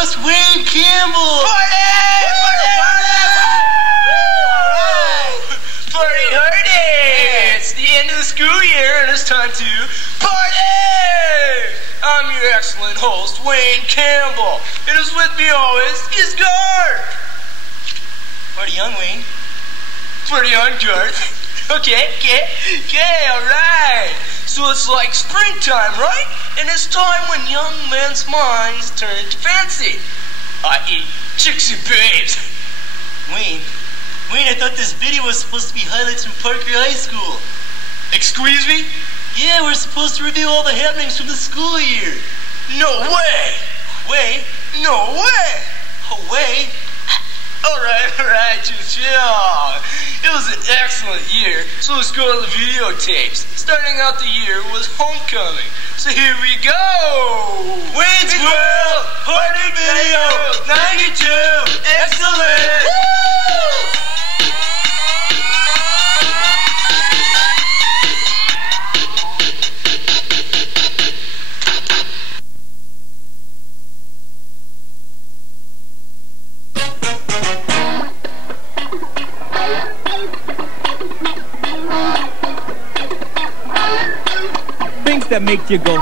host, Wayne Campbell. Party hardy! It's the end of the school year and it's time to party! I'm your excellent host, Wayne Campbell. It is with me always, his guard. Party on, Wayne. Party on, guard. Okay, alright. So it's like springtime, right? And it's time when young men's minds turn to fancy. I.e. chicks and babes. Wayne, I thought this video was supposed to be highlights from Parker High School. Excuse me? Yeah, we're supposed to review all the happenings from the school year. No way! Way? No way! Away? Alright, chill. It was an excellent year, so let's go to the videotapes. Starting out the year was homecoming. So here we go! Wayne's World Party Video 92! Excellent! Woo! That make you go,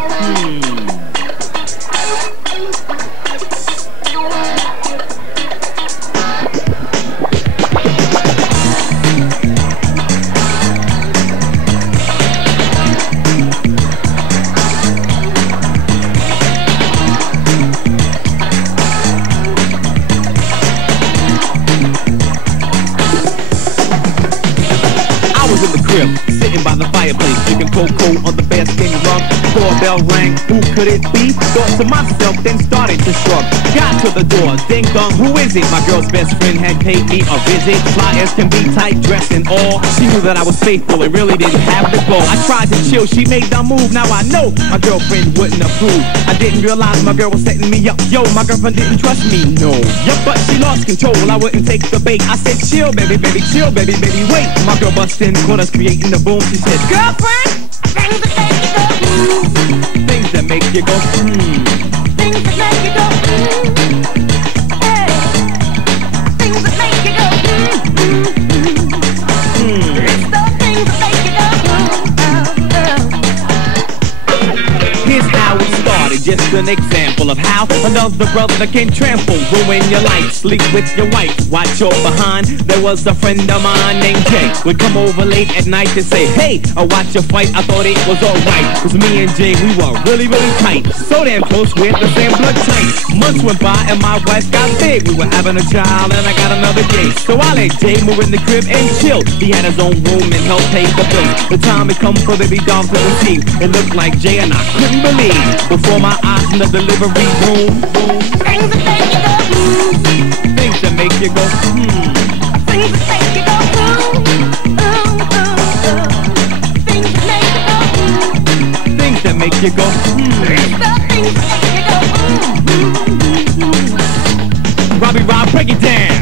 I was in the crib, sitting by the fireplace, drinking cocoa on the bearskin rug. Doorbell rang, who could it be? Thought to myself, then started to shrug. Got to the door, ding dong, who is it? My girl's best friend had paid me a visit. Fly as can be, tight dress and all. She knew that I was faithful and really didn't have the ball. I tried to chill, she made the move. Now I know my girlfriend wouldn't approve. I didn't realize my girl was setting me up. Yo, my girlfriend didn't trust me, no. Yup, but she lost control, I wouldn't take the bait. I said, chill, baby, chill, baby, wait. My girl bust in corners, creating the boom. She said, girlfriend, things that make you go, things that make you go, hey. Things that make you go, It's the things that make you go, Here's how it started, just an example of how another brother can trample, ruin your life, sleep with your wife, watch your behind. There was a friend of mine named Jay, would come over late at night to say, hey, I watch your fight, I thought it was alright. Cause me and Jay, we were really tight, so damn close, we had the same blood type. Months went by and my wife got big, we were having a child and I got another gay. So I let Jay move in the crib and chill. He had his own room and helped pay the bill. The time had come for baby doll to receive. It looked like Jay and I couldn't believe. Before my eyes in the delivery room, things that make you go, things that make you go, things that make you go, things that make you go, things that make you go, Robbie Rob, break it down.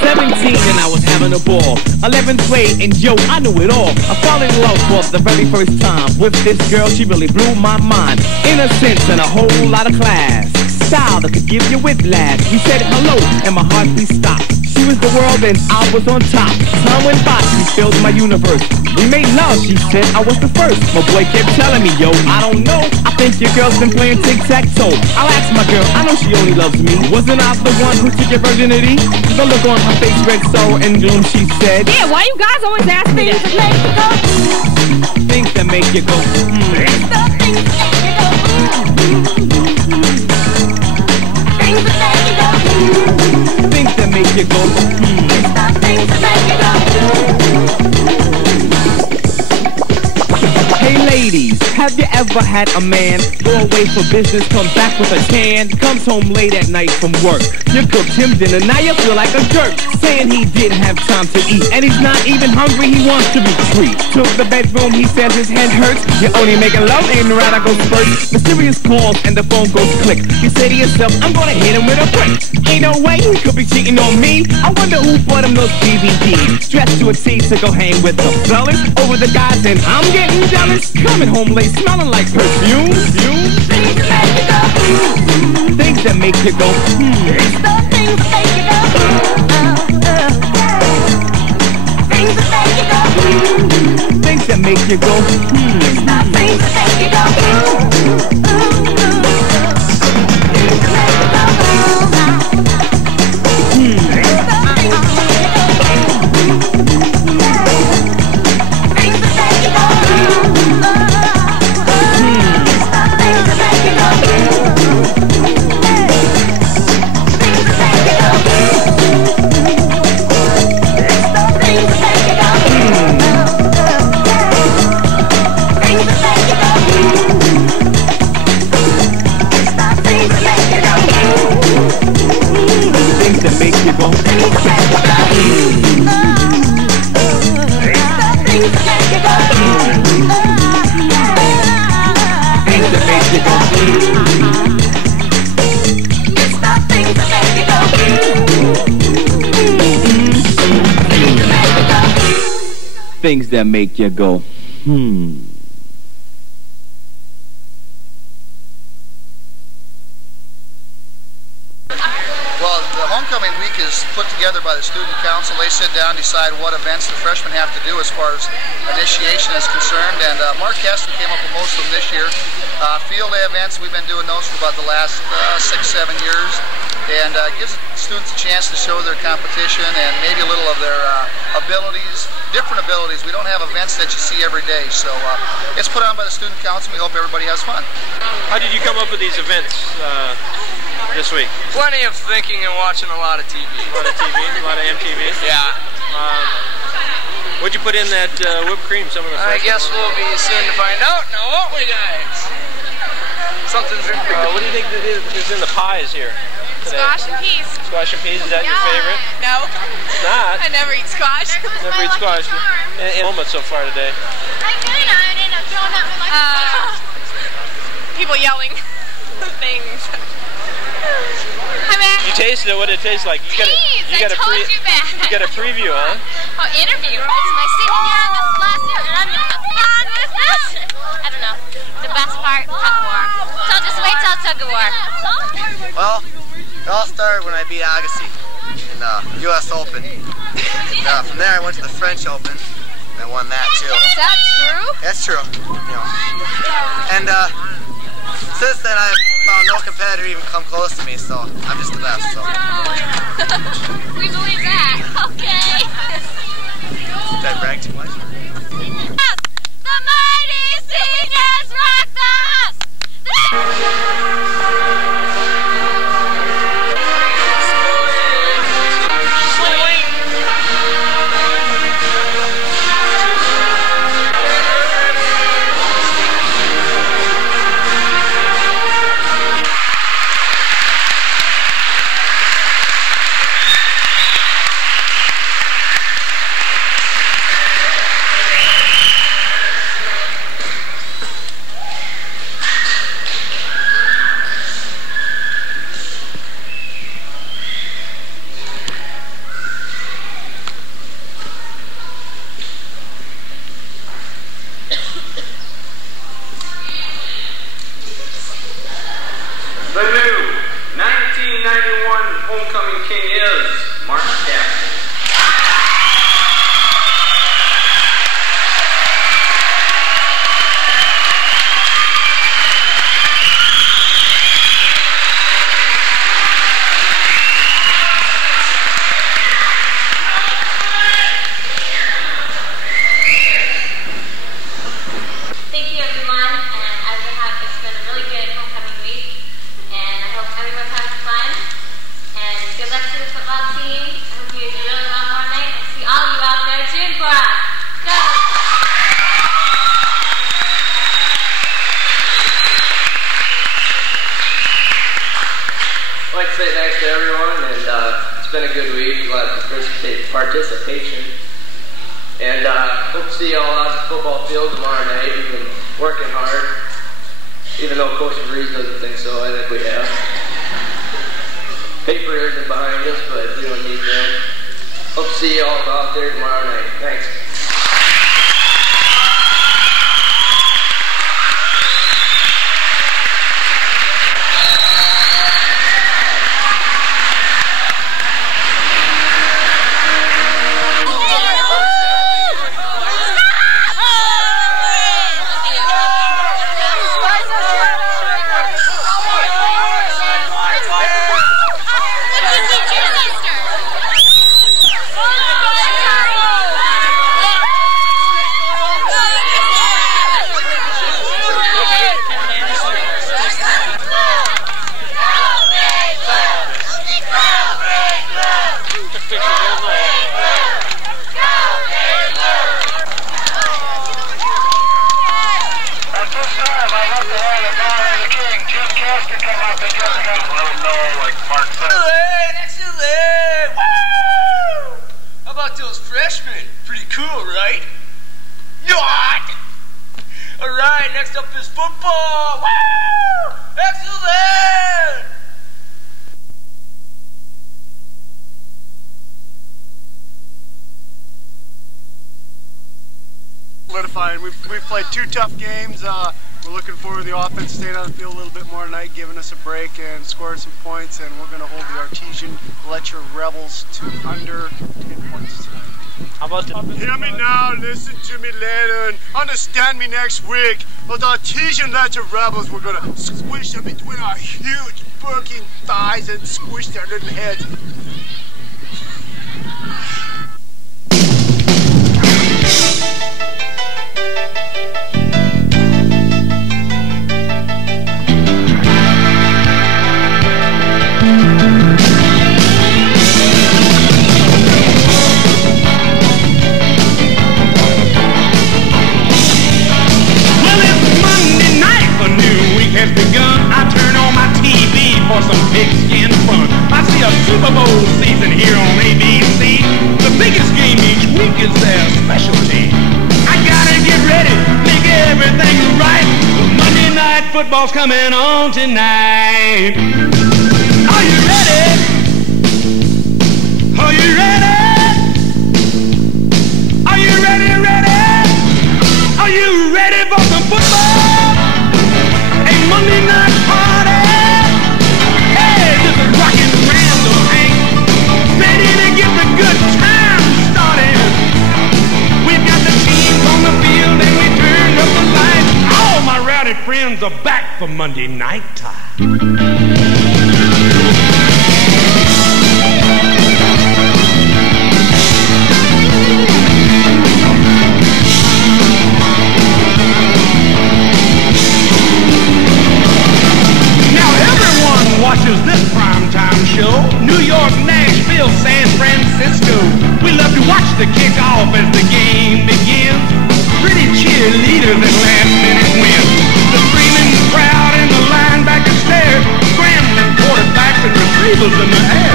17 and I was having a ball. 11th grade and yo, I knew it all. I fell in love for the very first time with this girl, she really blew my mind. Innocence and a whole lot of class, style that could give you whiplash. We said hello and my heartbeat stopped. She was the world and I was on top. Time went by, she filled my universe. We made love, she said I was the first. My boy kept telling me, yo, I don't know, I think your girl's been playing tic-tac-toe. I'll ask my girl, I know she only loves me. Wasn't I the one who took your virginity? The look on her face read sorrow and gloom, she said, yeah, why you guys always ask me that? Things that make you go, Things that make you go, Things that make you go, things that make you go, Things that make you go. Hey ladies, have you ever had a man go go away for business, come back with a tan. Comes home late at night from work. You cooked him dinner, now you feel like a jerk. Saying he didn't have time to eat, and he's not even hungry, he wants to be treated. To the bedroom, he says his head hurts. You're only making love, ain't right, I go first. Mysterious calls and the phone goes click. You say to yourself, I'm gonna hit him with a brick. Ain't no way he could be cheating on me. I wonder who bought him those DVDs. Dressed to exceed to go hang with the fellas over the guys, and I'm getting jealous. Coming home late, smelling like perfume. Things that make you go, It's the things that make you go, Things that make you go, Things that make you go, It's the things that make you go, Things that make you go, things that make you go, Well, the homecoming week is put together by the student council. They sit down, decide what events the freshmen have to do as far as initiation is concerned. And Mark Kessler came up with most of them this year. Field day events, we've been doing those for about the last 6-7 years. And gives students a chance to show their competition and maybe a little of their abilities, different abilities. We don't have events that you see every day. So it's put on by the student council. We hope everybody has fun. How did you come up with these events this week? Plenty of thinking and watching a lot of TV. A lot of TV, a lot of MTV? Yeah. What'd you put in that whipped cream? Some of the I guess we'll be soon to find out. Now, won't we, guys? Something's what do you think is in the pies here today? Squash and peas. Squash and peas, is that your favorite? No. It's not? I never eat squash. Never eat squash. In moment so far today. People yelling things. Hi, Matt. You tasted it, what did it taste like? You got a preview, huh? Oh, interview. It's my senior year in this class year, and I'm gonna have fun with this. I don't know. The best part, tug of war. So just wait till tug of war. Well, it all started when I beat Agassi in the U.S. Open. From there, I went to the French Open, and I won that too. Is that true? That's true. You know. And since then, I've found no competitor even come close to me, so I'm just the best. So. We believe that. Okay. Did I brag too much? The mighty seniors rock the house! The new 1991 homecoming king is Mark Kessler. Thank you, everyone, and it's been a really good homecoming week, and I hope everyone's having fun, and good luck to the football team. I hope you do thanks to everyone, and it's been a good week. A lot of participation. And hope to see you all out at the football field tomorrow night. We've been working hard, even though Coach Reed doesn't think so. I think we have. Paper isn't behind us, but we don't need them. Hope to see you all out there tomorrow night. Thanks. Next up is football. Woo! Excellent! Solidifying. We've played 2 tough games. We're looking forward to the offense staying on the field a little bit more tonight, giving us a break and scoring some points. And we're going to hold the Artesian Fletcher Rebels to under 10 points tonight. How about the... Hear me now, listen to me later, and understand me next week. But the Artesian Fletcher Rebels, we're gonna squish them between our huge bulking thighs and squish their little heads. Has begun. I turn on my TV for some pigskin fun. I see a Super Bowl season here on ABC. The biggest game each week is their specialty. I gotta get ready, make everything right. Monday night football's coming on tonight. Are you ready? Are you ready? Are you ready, ready? Are you ready for some football? Monday night party. Hey, this is rockin' random Hank, ready to get the good time started. We've got the teams on the field and we turned up the lights. All my rowdy friends are back for Monday night time. Watches this primetime show. New York, Nashville, San Francisco. We love to watch the kickoff as the game begins. Pretty cheerleaders and last-minute wins. The screaming crowd and the linebacker stare. Scrambling quarterbacks and retrievers in the air.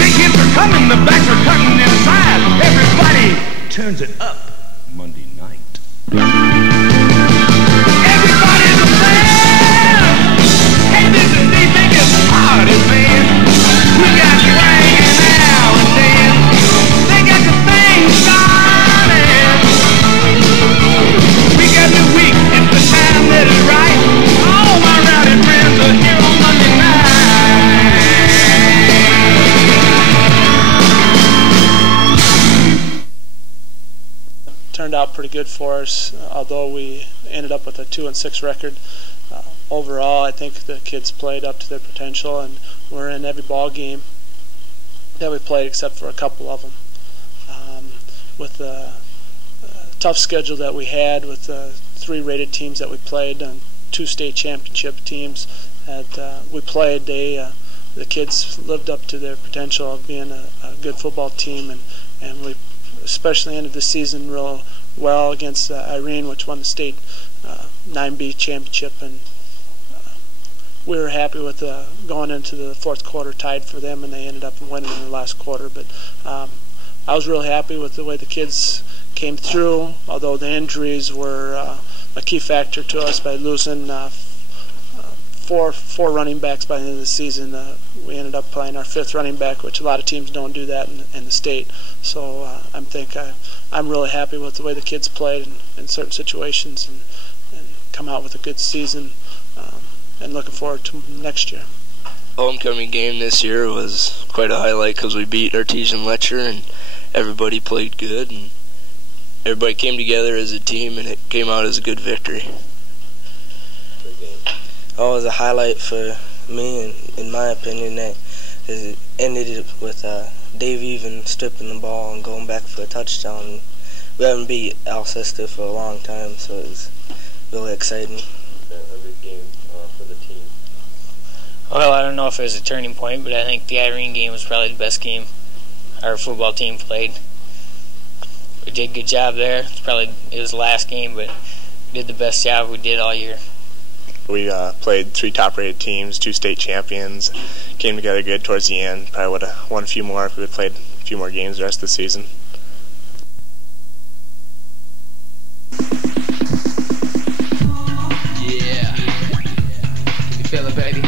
Big hits are coming, the backs are cutting inside. Everybody turns it up Monday night. Everybody's a fan. Hey, this is the biggest party, man. We got swinging now and then. They got the thing started. We got the week, it's the time that is right. All my rowdy friends are here on Monday night. Turned out pretty good for us, although we ended up with a 2-6 record. Overall, I think the kids played up to their potential, and we're in every ball game that we played except for a couple of them. With the tough schedule that we had, with the 3 rated teams that we played, and 2 state championship teams that we played, the kids lived up to their potential of being a good football team, and we especially ended the season real well against Irene, which won the state 9B championship, and we were happy with going into the fourth quarter tied for them, and they ended up winning in the last quarter. But I was really happy with the way the kids came through, although the injuries were a key factor to us by losing four running backs by the end of the season. We ended up playing our fifth running back, which a lot of teams don't do that in the state. So I'm really happy with the way the kids played in certain situations and come out with a good season, and looking forward to next year. Homecoming game this year was quite a highlight because we beat Artesian Letcher and everybody played good and everybody came together as a team and it came out as a good victory. Oh, it was a highlight for me, and in my opinion, that it ended with Dave Even stripping the ball and going back for a touchdown. We haven't beat Alcester for a long time, so it was really exciting. A big game for the team. Well, I don't know if it was a turning point, but I think the Irene game was probably the best game our football team played. We did a good job there. It was the last game, but we did the best job we did all year. We played 3 top-rated teams, 2 state champions, came together good towards the end. Probably would have won a few more if we had played a few more games the rest of the season. Yeah. Can you feel it, baby?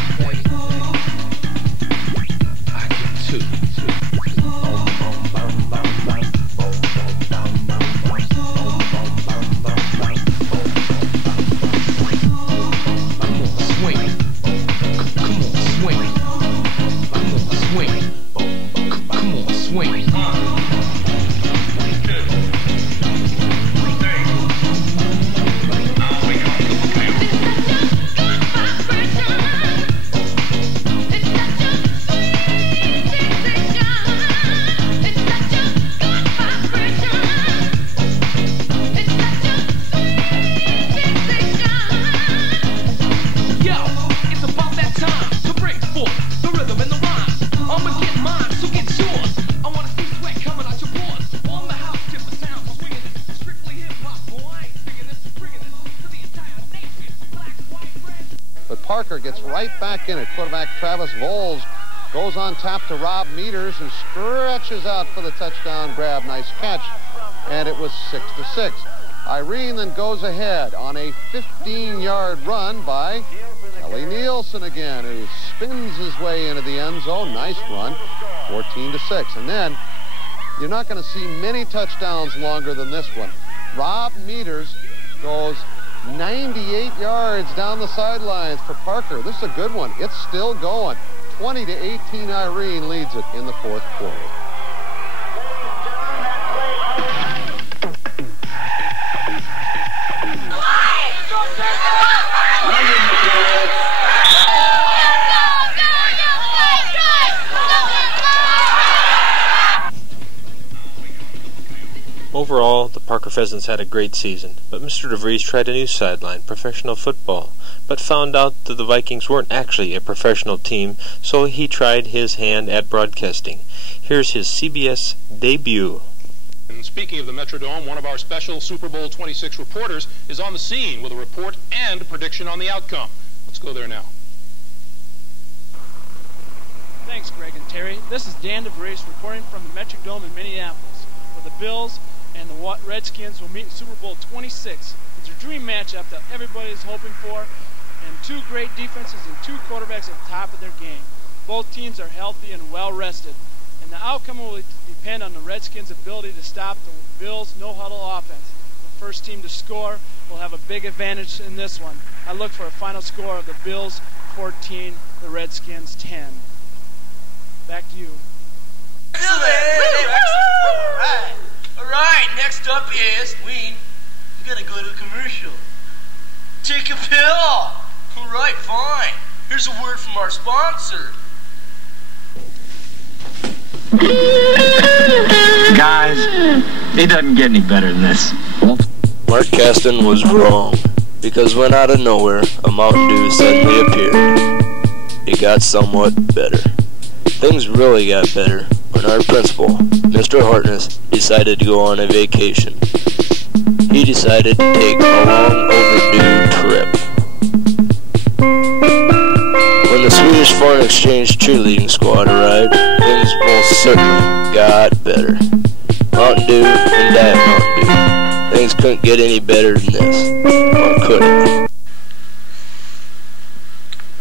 I can too. Gets right back in it. Quarterback Travis Voles goes on top to Rob Meters, who stretches out for the touchdown grab. Nice catch, and it was 6-6. Irene then goes ahead on a 15-yard run by Kelly Nielsen again, who spins his way into the end zone. Nice run, 14-6. And then you're not going to see many touchdowns longer than this one. Rob Meters goes 98 yards down the sidelines for Parker. This is a good one. It's still going. 20-18, Irene leads it in the fourth quarter. Overall, the Parker Pheasants had a great season, but Mr. DeVries tried a new sideline, professional football, but found out that the Vikings weren't actually a professional team, so he tried his hand at broadcasting. Here's his CBS debut. And speaking of the Metrodome, one of our special Super Bowl 26 reporters is on the scene with a report and a prediction on the outcome. Let's go there now. Thanks, Greg and Terry. This is Dan DeVries reporting from the Metrodome in Minneapolis, where the Bills and the Redskins will meet in Super Bowl 26. It's a dream matchup that everybody is hoping for, and 2 great defenses and 2 quarterbacks at the top of their game. Both teams are healthy and well rested, and the outcome will depend on the Redskins' ability to stop the Bills' no-huddle offense. The first team to score will have a big advantage in this one. I look for a final score of the Bills 14, the Redskins 10. Back to you. Alright, next up is Wayne, you gotta go to a commercial. Take a pill. Alright, fine. Here's a word from our sponsor. Guys, it doesn't get any better than this. Mark Caston was wrong, because when out of nowhere, a Mountain Dew suddenly appeared. It got somewhat better. Things really got better when our principal, Mr. Hartness, decided to go on a vacation. He decided to take a long overdue trip. Teachers Foreign Exchange cheerleading squad arrived. Things most certainly got better. Mountain Dew and Diet Mountain Dew. Things couldn't get any better than this. Or could it?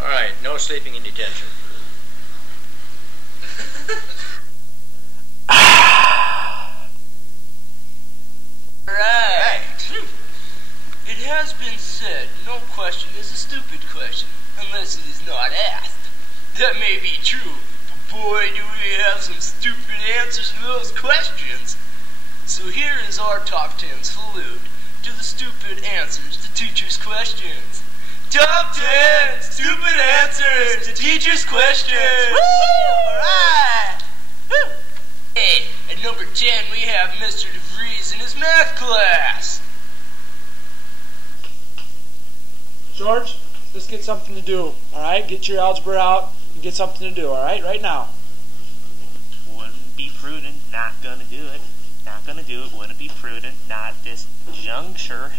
Alright, no sleeping in detention. Right. It has been said, no question is a stupid question, unless it is not asked. That may be true, but boy do we have some stupid answers to those questions. So here is our top 10 salute to the stupid answers to teachers' questions. Top 10 stupid answers to teachers' questions. Woo! Alright! Woo! Hey, at number 10 we have Mr. DeVries in his math class. George, let's get something to do, all right? Get your algebra out and get something to do, all right? Right now. Wouldn't be prudent, not gonna do it. Not gonna do it, wouldn't be prudent, not this juncture.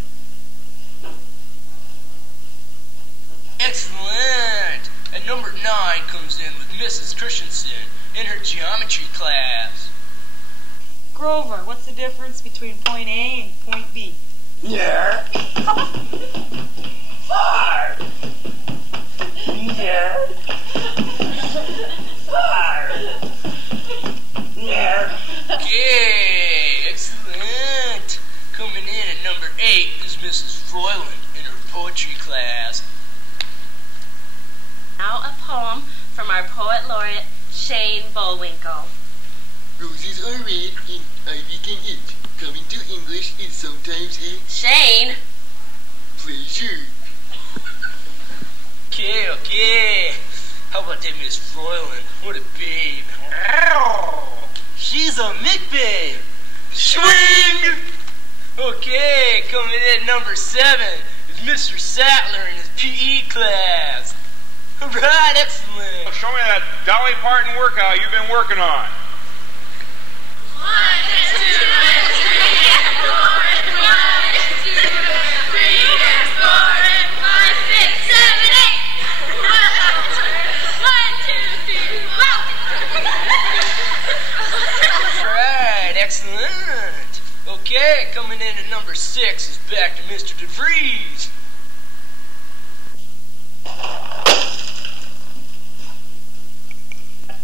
Excellent! At number 9 comes in with Mrs. Christensen in her geometry class. Grover, what's the difference between point A and point B? Yeah. Far. Yeah. Far. Yeah. Okay, excellent. Coming in at number 8 is Mrs. Froyland in her poetry class. Now a poem from our poet laureate, Shane Bullwinkle. Roses are red and ivy can itch. Coming to English is sometimes a Shane! pleasure. Okay. How about that Miss Froyland? What a babe. She's a McBabe. Swing! Okay, coming in at number 7 is Mr. Sattler in his PE class. Alright, excellent. Show me that Dolly Parton workout you've been working on. 1, 2, 3, 4, 1, 2, 3, 4, 5, 6, 7, 8. 1, 2, 3, 4. Alright, excellent. Okay, coming in at number 6 is back to Mr. DeVries.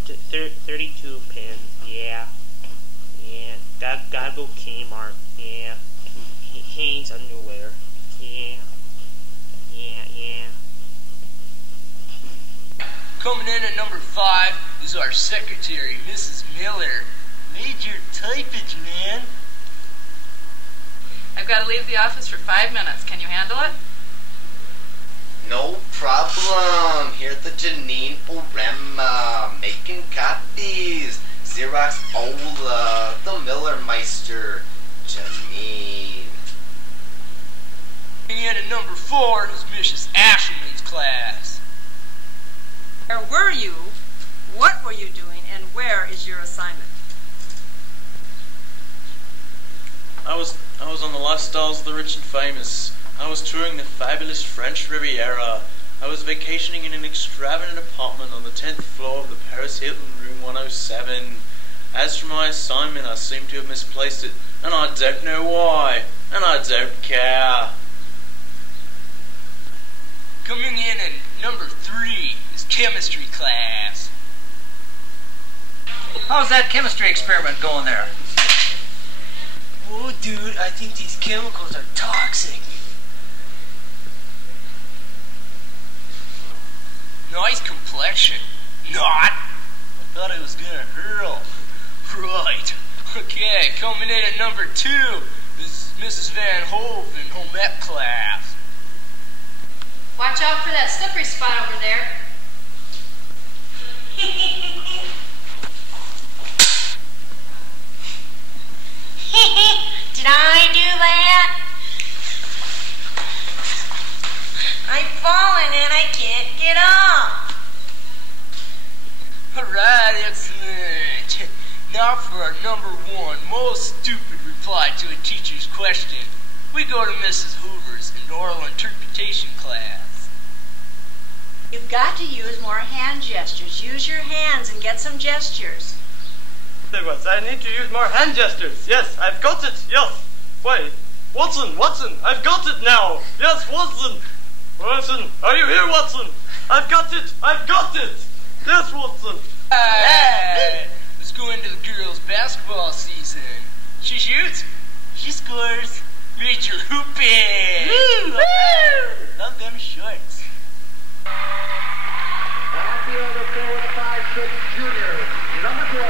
Th 32 pins, yeah. Gotta go Kmart, yeah. Hanes underwear, yeah. Coming in at number 5 is our secretary, Mrs. Miller. Major typage, man. I've got to leave the office for 5 minutes. Can you handle it? No problem. Here at the Janine Orema, making copies. Xerox Ola, the Miller Meister, Janine. Coming in at number 4 is Mrs. Asherman's class. Where were you? What were you doing? And where is your assignment? I was on the lifestyles of the rich and famous. I was touring the fabulous French Riviera. I was vacationing in an extravagant apartment on the 10th floor of the Paris Hilton, room 107. As for my assignment, I seem to have misplaced it, and I don't know why, and I don't care. Coming in at number 3 is chemistry class. How's that chemistry experiment going there? Whoa, dude, I think these chemicals are toxic. Nice complexion. Not. I thought I was gonna hurl. Right. Okay, coming in at number 2 is Mrs. Van Hove in home ec class. Watch out for that slippery spot over there. Did I do that? I've fallen and I can't get up. Alright, excellent. Now for our number 1 most stupid reply to a teacher's question. We go to Mrs. Hoover's in oral interpretation class. You've got to use more hand gestures. Use your hands and get some gestures. I need to use more hand gestures. Yes, I've got it. Yes. Wait. Watson, I've got it now. Yes, Watson. Watson, are you here, Watson? I've got it. Yes, Watson. Hey, let's go into the girls' basketball season. She shoots. She scores. Major hooping. Woo! Love them shorts. At the other floor with a 5'6" junior, number 12,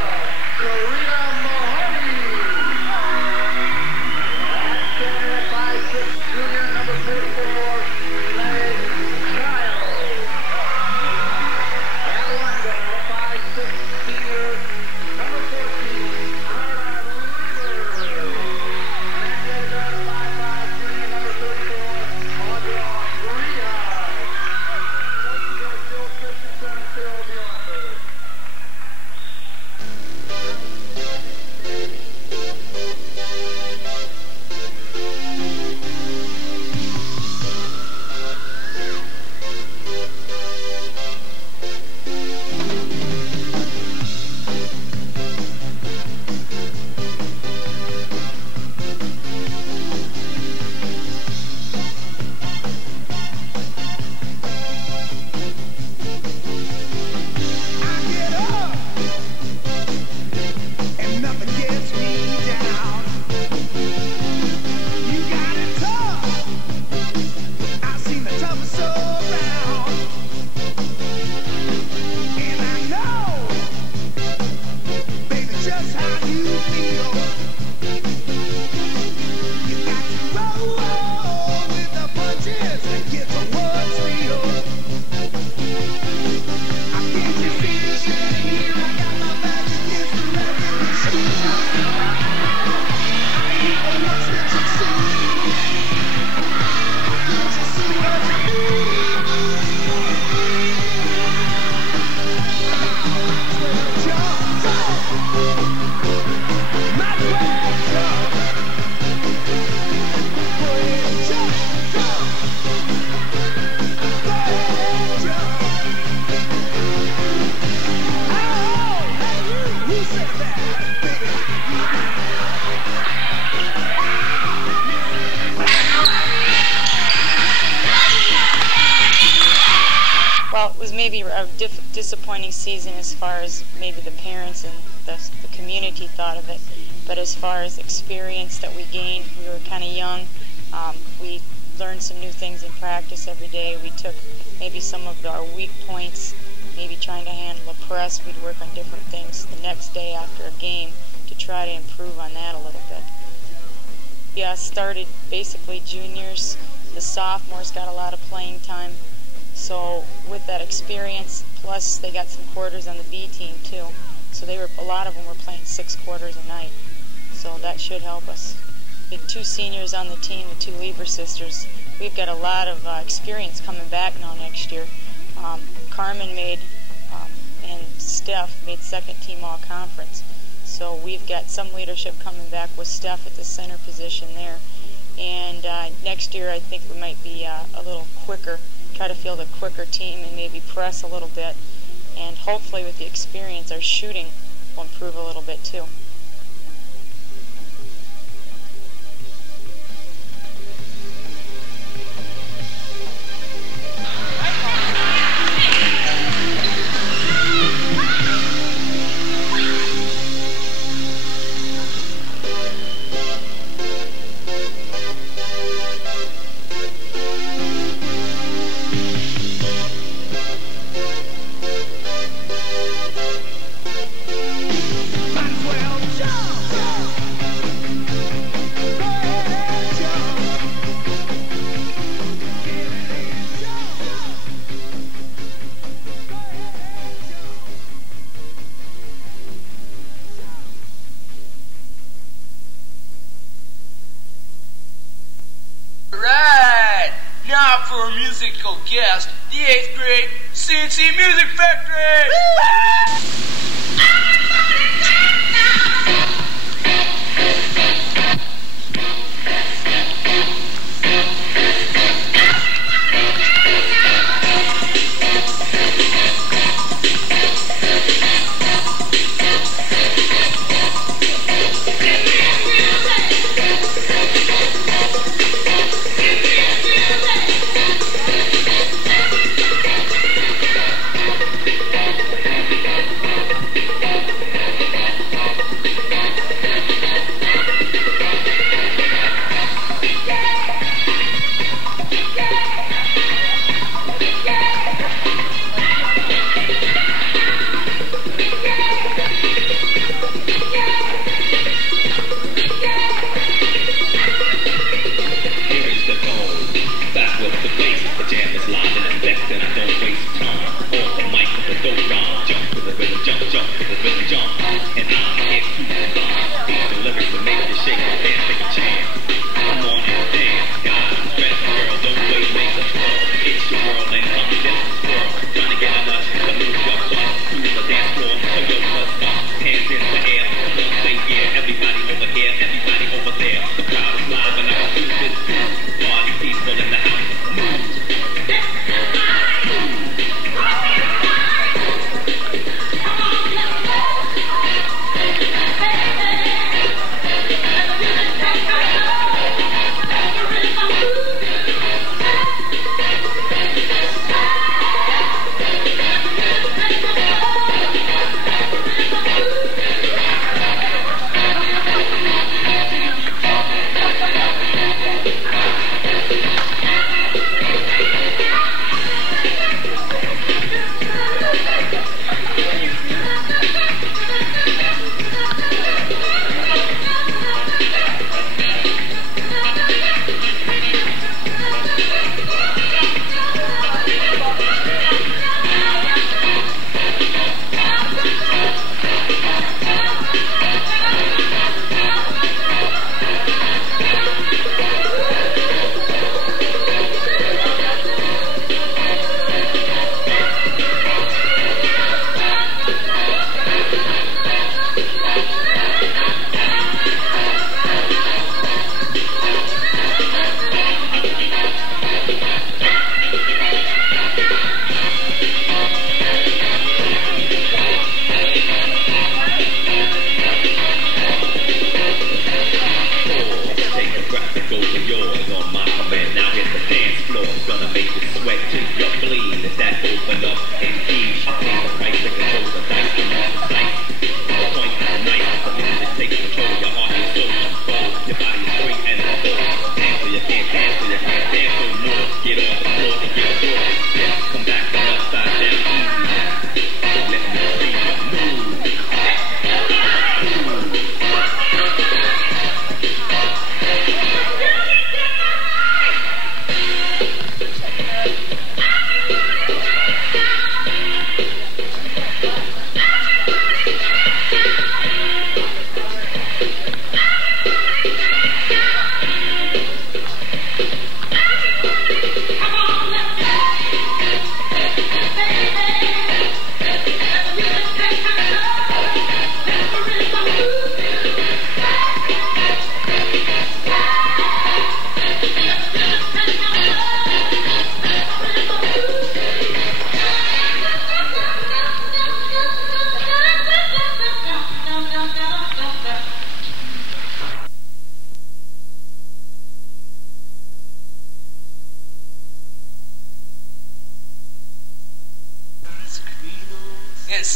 Karina Mahoney. At center, 5'6" junior, number 44, Meg Child. At one guard, 5'6" senior, number 14, Carla Lieber. And at the other guard, 5'5" junior, number 34, Audra Maria. Maybe a disappointing season as far as maybe the parents and the community thought of it, but as far as experience that we gained, we were kind of young. We learned some new things in practice every day. We took maybe some of our weak points, maybe trying to handle a press. We'd work on different things the next day after a game to try to improve on that a little bit. Yeah, started basically juniors. The sophomores got a lot of playing time. So with that experience, plus they got some quarters on the B team too. So a lot of them were playing 6 quarters a night. So that should help us. The 2 seniors on the team, the 2 Lieber sisters, we've got a lot of experience coming back now next year. Carmen made, and Steph made 2nd team all conference. So we've got some leadership coming back with Steph at the center position there. And next year I think we might be a little quicker. Try to field a quicker team and maybe press a little bit, and hopefully with the experience our shooting will improve a little bit too. Now for a musical guest, the 8th grade CNC Music Factory!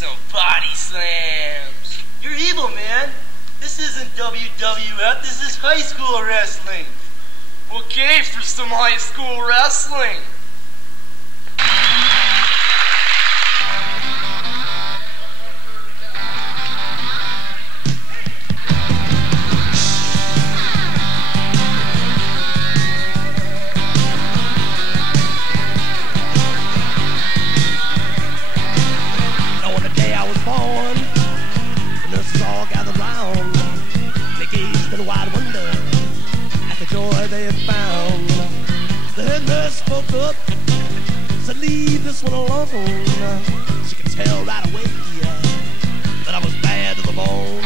some body slams. You're evil, man. This isn't WWF, this is high school wrestling. Okay, for some high school wrestling. On the day I was born, the nurses all gathered round. They gazed in wide wonder at the joy they had found. The head nurse spoke up, said, "Leave this one alone." She could tell right away that I was bad to the bone,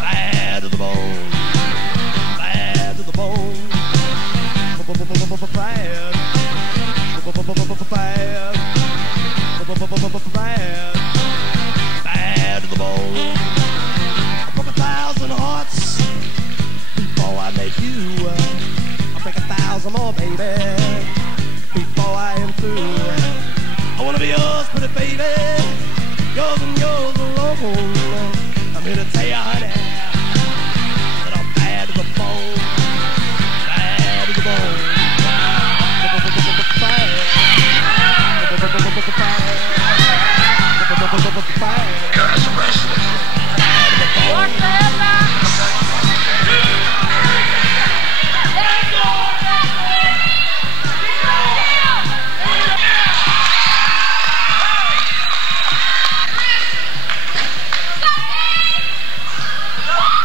bad to the bone, bad to the bone, bad, bad, bad to the bone. I broke 1,000 hearts before I met you. I'll break 1,000 more, baby, before I am through. I wanna be yours, pretty baby, yours and yours alone. I'm here to tell you, honey, that I'm bad to the bone, bad to the bone, Guys are wrestling.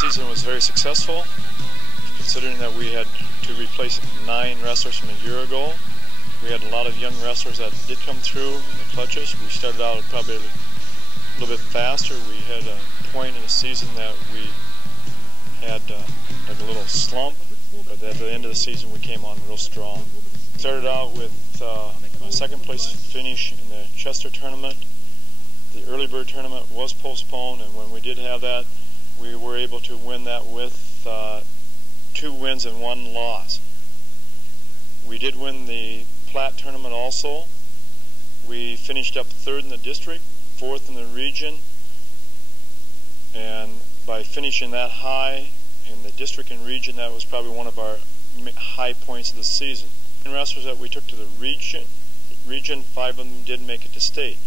The season was very successful, considering that we had to replace 9 wrestlers from a year ago. We had a lot of young wrestlers that did come through in the clutches. We started out probably a little bit faster. We had a point in the season that we had like a little slump, but at the end of the season we came on real strong. Started out with a second place finish in the Chester tournament. The early bird tournament was postponed, and when we did have that, we were able to win that with 2 wins and 1 loss. We did win the Platte tournament also. We finished up 3rd in the district, 4th in the region, and by finishing that high in the district and region, that was probably one of our high points of the season. The wrestlers that we took to the region, 5 of them did make it to state.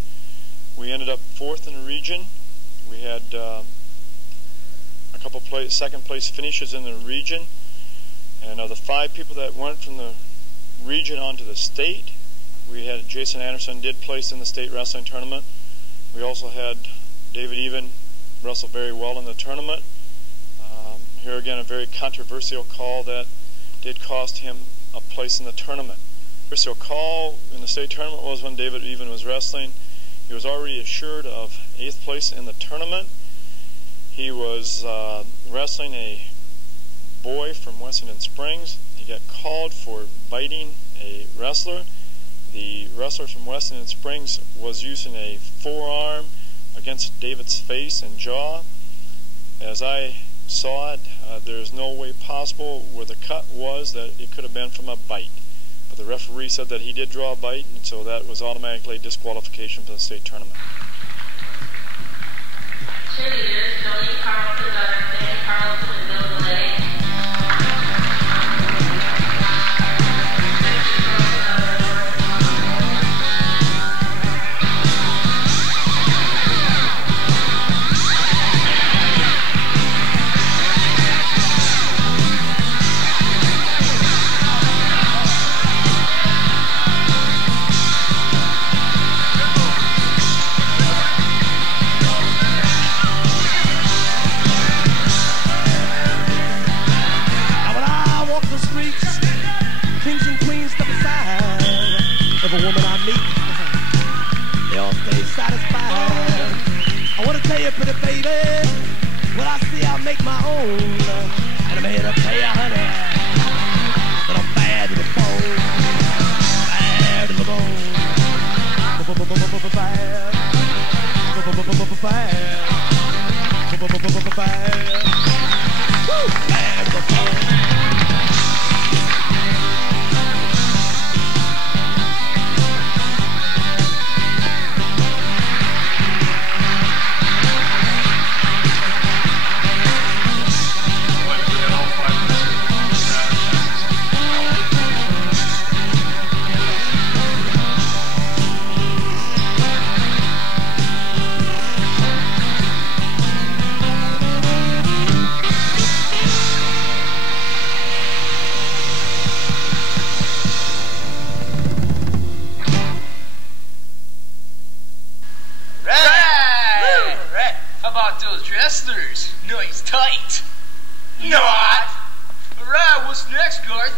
We ended up 4th in the region. We had a couple second place finishes in the region, and of the 5 people that went from the region onto the state, we had Jason Anderson did place in the state wrestling tournament. We also had David Even wrestle very well in the tournament. Here again, a very controversial call that did cost him a place in the tournament. The controversial call in the state tournament was when David Even was wrestling. He was already assured of 8th place in the tournament. He was wrestling a boy from Wessington Springs. He got called for biting a wrestler. The wrestler from Wessington Springs was using a forearm against David's face and jaw. As I saw it, there's no way possible where the cut was that it could have been from a bite. But the referee said that he did draw a bite, and so that was automatically disqualification for the state tournament. Cheerleaders, Jolene Carlson, Danny Carlson, and Bill Delay. Every woman I meet, they all stay satisfied. I want to tell you, pretty baby, what I see I'll make my own. And I'm here to tell you, honey, that I'm bad to the bone, bad to the bone, bad, woo, bad to the bone. about those wrestlers? Nice tight. Not. Alright, what's next, Garth?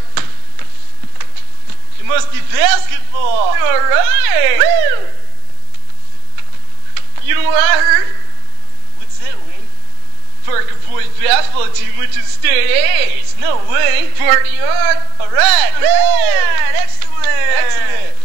It must be basketball. Alright. Woo! You know what I heard? What's that, Wayne? Parker boys basketball team went to the state A's. No way. Party on. Alright. Alright. Excellent. Excellent.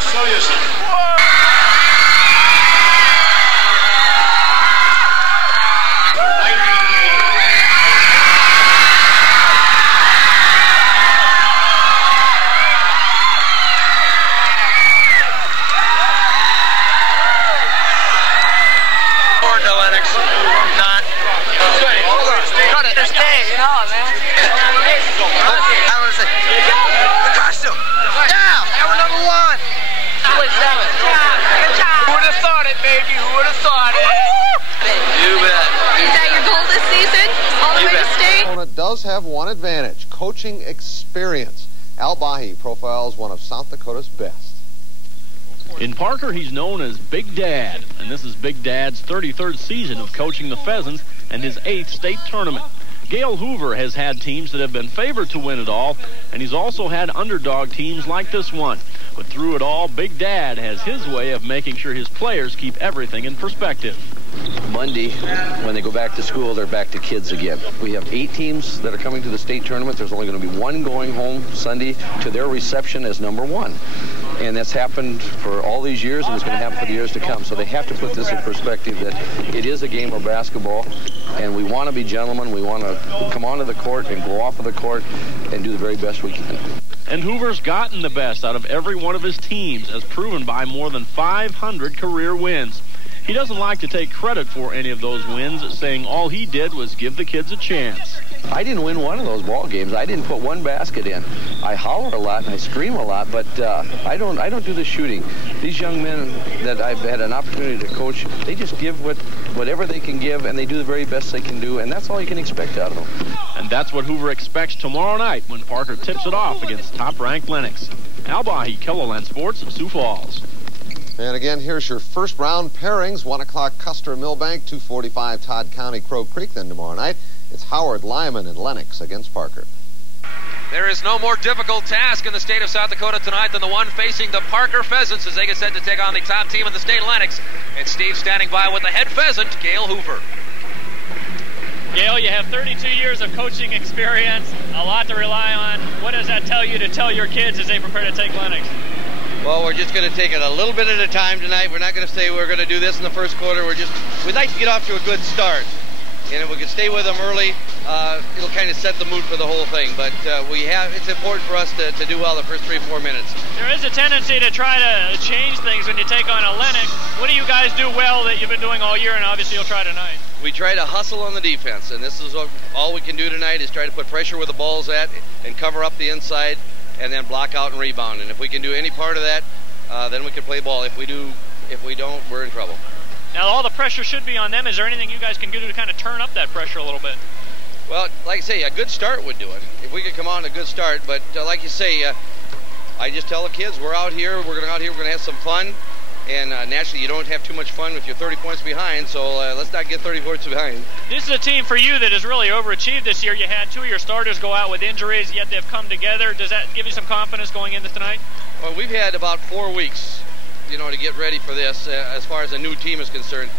I'll show you something. Does have one advantage, coaching experience. Al Bahi profiles one of South Dakota's best. In Parker, he's known as Big Dad, and this is Big Dad's 33rd season of coaching the Pheasants and his 8th state tournament. Gail Hoover has had teams that have been favored to win it all, and he's also had underdog teams like this one. But through it all, Big Dad has his way of making sure his players keep everything in perspective. Monday, when they go back to school, they're back to kids again. We have 8 teams that are coming to the state tournament. There's only going to be 1 going home Sunday to their reception as number 1. And that's happened for all these years, and it's going to happen for the years to come. So they have to put this in perspective that it is a game of basketball, and we want to be gentlemen. We want to come onto the court and go off of the court and do the very best we can. And Hoover's gotten the best out of every one of his teams, as proven by more than 500 career wins. He doesn't like to take credit for any of those wins, saying all he did was give the kids a chance. I didn't win one of those ball games. I didn't put one basket in. I holler a lot and I scream a lot, but I don't do the shooting. These young men that I've had an opportunity to coach, they just give whatever they can give, and they do the very best they can do, and that's all you can expect out of them. And that's what Hoover expects tomorrow night when Parker tips it off against top-ranked Lennox. Al Bahi, KELOLAND Sports, Sioux Falls. And again, here's your first round pairings. 1 o'clock, Custer Millbank, 2:45, Todd County, Crow Creek. Then tomorrow night, it's Howard, Lyman, and Lennox against Parker. There is no more difficult task in the state of South Dakota tonight than the one facing the Parker Pheasants as they get set to take on the top team in the state, Lennox. And Steve standing by with the head pheasant, Gail Hoover. Gail, you have 32 years of coaching experience, a lot to rely on. What does that tell you to tell your kids as they prepare to take Lennox? Well, we're just going to take it a little bit at a time tonight. We're not going to say we're going to do this in the first quarter. We'd like to get off to a good start. And if we can stay with them early, it'll kind of set the mood for the whole thing. But it's important for us to do well the first 3-4 minutes. There is a tendency to try to change things when you take on a Lennox. What do you guys do well that you've been doing all year, and obviously you'll try tonight? We try to hustle on the defense, and this is all we can do tonight is try to put pressure where the ball's at and cover up the inside and then block out and rebound. And if we can do any part of that, then we can play ball. If we don't, we're in trouble. Now, all the pressure should be on them. Is there anything you guys can do to kind of turn up that pressure a little bit? Well, like I say, a good start would do it. If we could come on a good start. But like you say, I just tell the kids, we're out here, we're going to have some fun. And naturally, you don't have too much fun if you're 30 points behind, so let's not get 30 points behind. This is a team for you that has really overachieved this year. You had 2 of your starters go out with injuries, yet they've come together. Does that give you some confidence going into tonight? Well, we've had about 4 weeks, to get ready for this as far as a new team is concerned.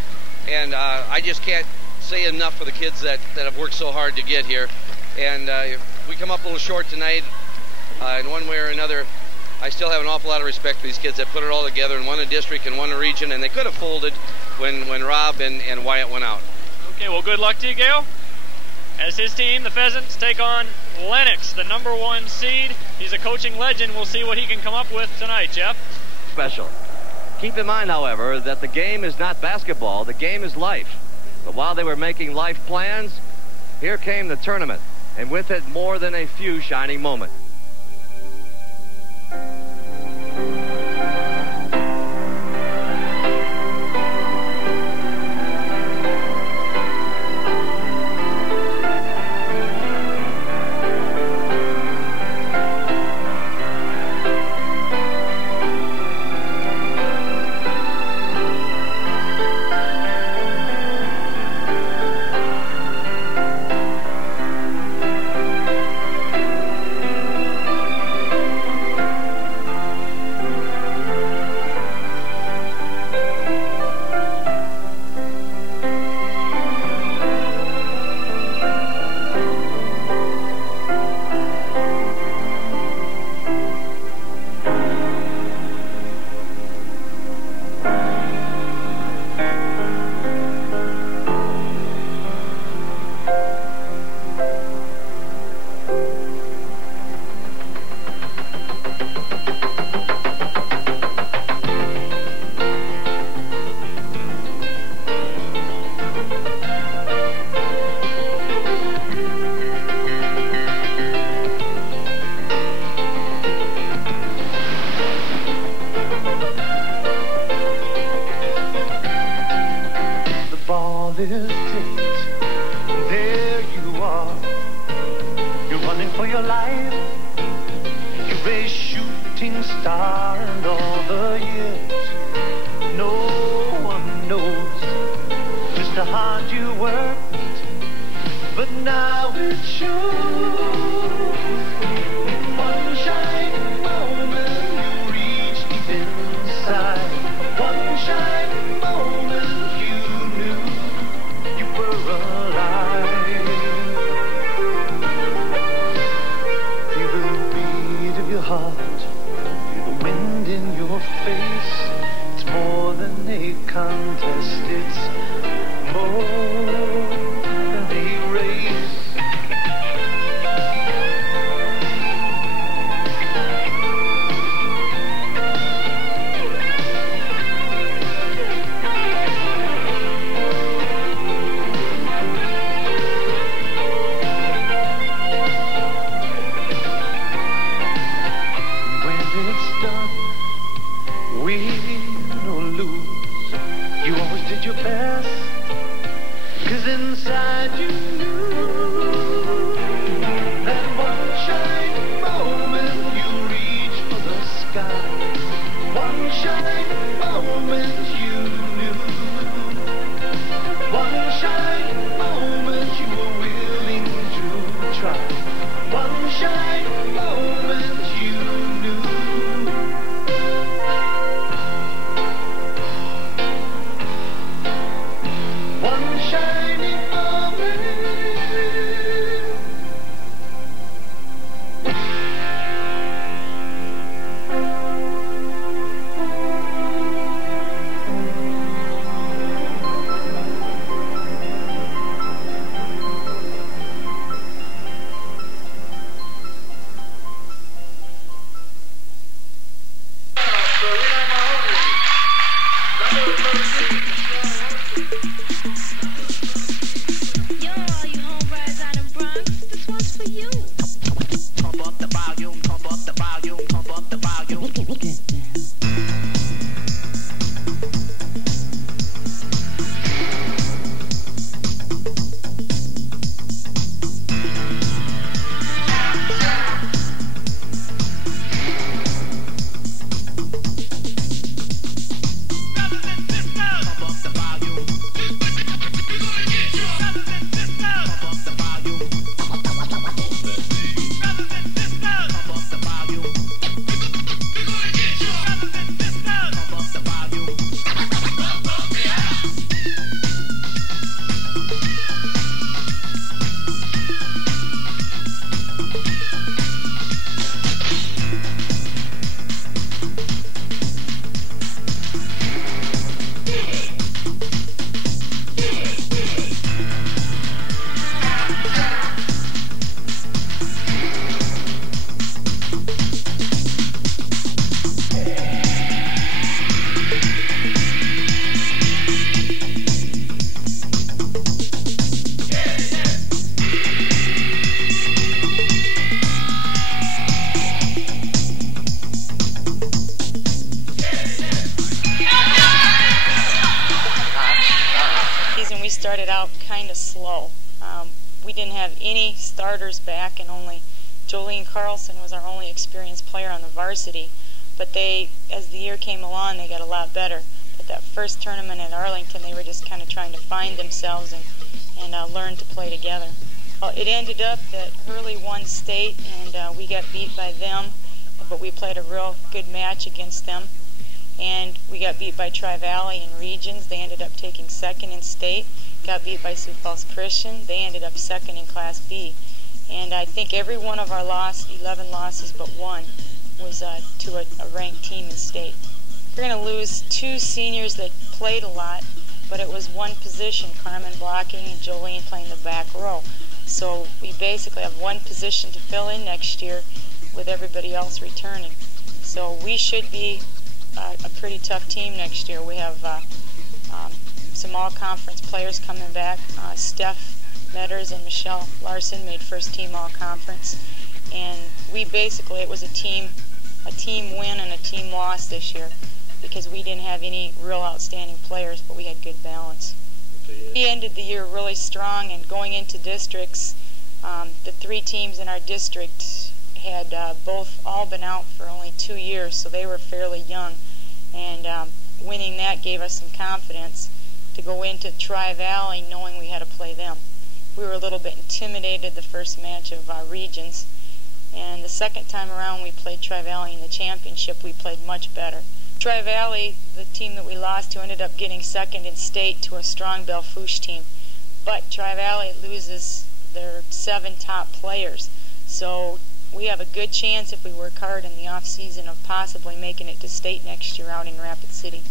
And I just can't say enough for the kids that have worked so hard to get here. And if we come up a little short tonight, in one way or another, I still have an awful lot of respect for these kids that put it all together and won a district and won a region, and they could have folded when Rob and Wyatt went out. Okay, well, good luck to you, Gail. As his team, the Pheasants, take on Lennox, the #1 seed. He's a coaching legend. We'll see what he can come up with tonight, Jeff. Special. Keep in mind, however, that the game is not basketball. The game is life. But while they were making life plans, here came the tournament, and with it more than a few shining moments. this date. There you are. You're running for your life. You're a shooting star, and all the years no one knows just how hard you worked, but now it shows. In one shining moment you reached deep inside. One shining moment you knew you were alive. Feel the beat of your heart, feel the wind in your face. It's more than a contest, it's more than a race. Your best, 'cause inside you knew that one shining moment you reached for the sky. One shining moment you knew. One shining moment you were willing to try. One shining moment you knew. One shining moment. Started out kind of slow. We didn't have any starters back, and only Jolene Carlson was our only experienced player on the varsity. But they, as the year came along, they got a lot better. But that first tournament at Arlington, they were just kind of trying to find themselves and learn to play together. Well, it ended up that Hurley won state, and we got beat by them, but we played a real good match against them. And we got beat by Tri-Valley in regions. They ended up taking second in state. Got beat by Sioux Falls Christian. They ended up second in Class B. And I think every one of our 11 losses but one, was to a ranked team in state. We're going to lose two seniors that played a lot, but it was one position, Carmen blocking and Jolene playing the back row. So we basically have one position to fill in next year with everybody else returning. So we should be a pretty tough team next year. We have some all-conference players coming back. Steph Metters and Michelle Larson made first team all-conference. And we basically, it was a team win and a team loss this year because we didn't have any real outstanding players, but we had good balance. We ended the year really strong, and going into districts, the 3 teams in our district had all been out for only 2 years, so they were fairly young. And winning that gave us some confidence to go into Tri-Valley knowing we had to play them. We were a little bit intimidated the first match of our regions, and the second time around we played Tri-Valley in the championship, we played much better. Tri-Valley, the team that we lost to, ended up getting second in state to a strong Belfouche team. But Tri-Valley loses their 7 top players. So we have a good chance, if we work hard in the off-season, of possibly making it to state next year out in Rapid City.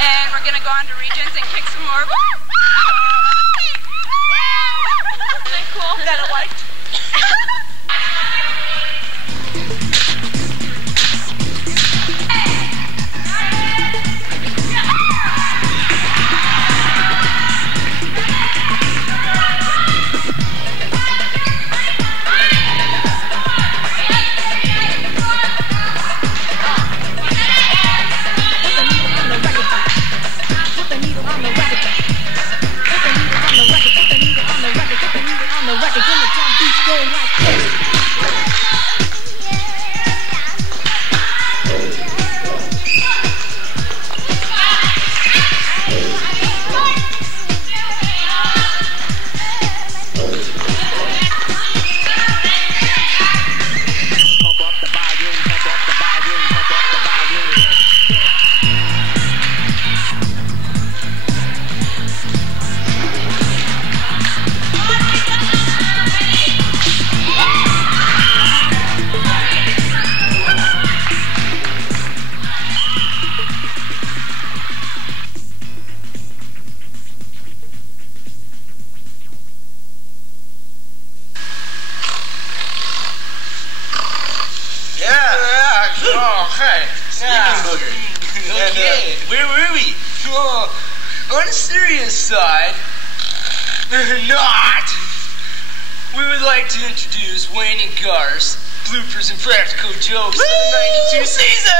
And we're going to go on to regions and kick some more. Isn't that cool? That I liked. Okay, where were we? Oh, on the serious side, not, we would like to introduce Wayne and Gar's bloopers and practical jokes of the 92 season!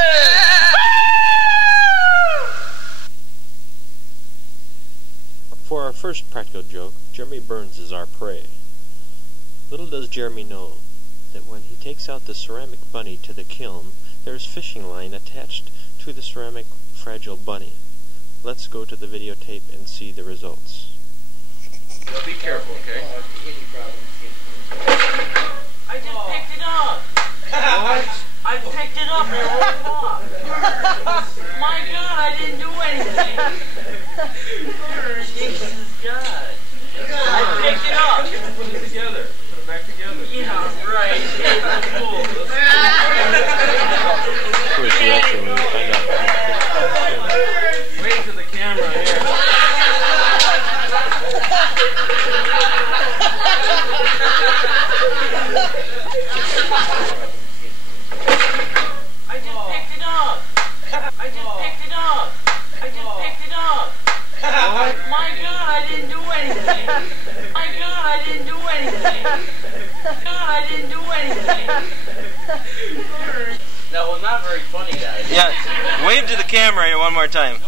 For our first practical joke, Jeremy Burns is our prey. Little does Jeremy know that when he takes out the ceramic bunny to the kiln, there's fishing line attached to the ceramic fragile bunny. Let's go to the videotape and see the results. Well, be careful, okay? I just picked it up. What? I picked it up and rolled it off. My God, I didn't do anything. Jesus God. I picked it up. Put it together. Put it back together. Yeah, right. Cool. Wait to the camera here. I just picked it up. I just picked it up. I just picked it up. My God, I didn't do anything. My God, I didn't do anything. God, I didn't do anything. That was not very funny, guys. Yeah. Wave to the camera here one more time.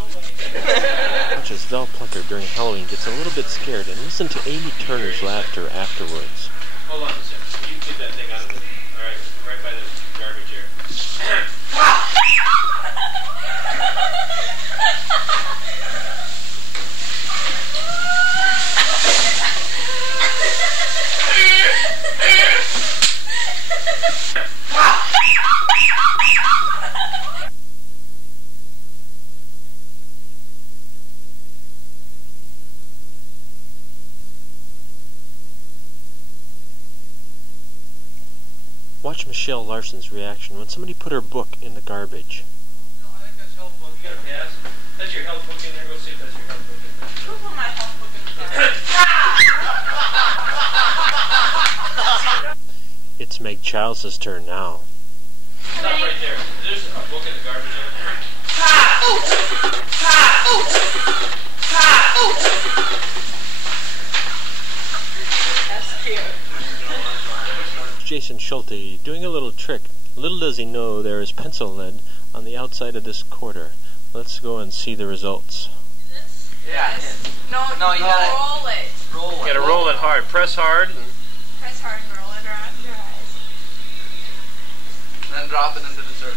Watch as Val Plucker during Halloween gets a little bit scared and listen to Amy Turner's laughter afterwards. Hold on a second. You keep that thing out of the... Alright, right by the garbage here. Watch Michelle Larson's reaction when somebody put her book in the garbage. No, I think that's health book. You got a pass. That's your health book in there. Go see if that's your health book in there. Who put my health book in the garbage? It's Meg Childs' turn now. Stop right there. There's a book in the garbage in there. That's cute. Jason Schulte doing a little trick. Little does he know there is pencil lead on the outside of this quarter. Let's go and see the results. Yeah. No, you gotta roll it. You gotta roll it hard. Press hard. Press hard and roll it around your eyes. Then drop it into the circle.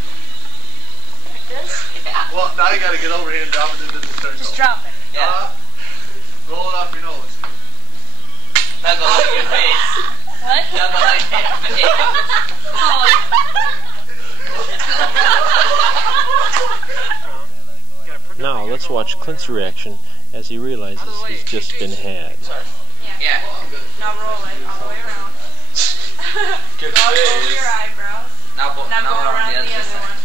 Like this? Yeah. Well, now you gotta get over here and drop it into the circle. Just drop it. Yeah. Roll it off your nose. Now go like your face. What? Now go like your face. Now let's watch Clint's reaction as he realizes he's just been had. Yeah. Now roll it all the way around. Good go face. over your eyebrows. Now go around the other one.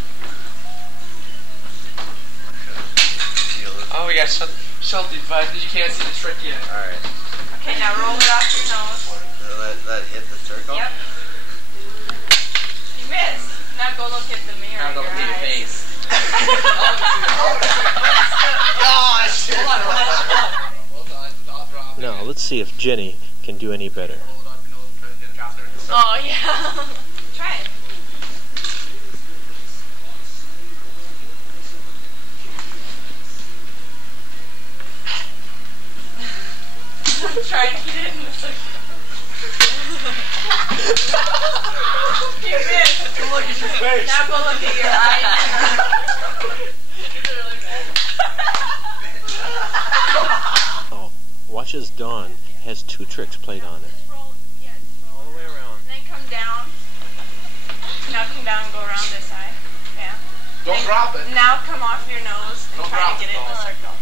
Oh, we got Shelty vibes. You can't see the trick yet. Alright. Okay, now roll it off your nose. Let hit the circle? Yep. You missed. Now go look at the mirror. Now go look at your face. Gosh! Now let's see if Jenny can do any better. Oh, yeah. Try it. I'm trying to get it in the circle. You missed. Look at your face. Now go look at your eyes. Oh, watch as Dawn has two tricks played on it. All the way around. Then come down. Now come down and go around this side. Yeah. Don't drop it. Now come off your nose and try to get it in the circle.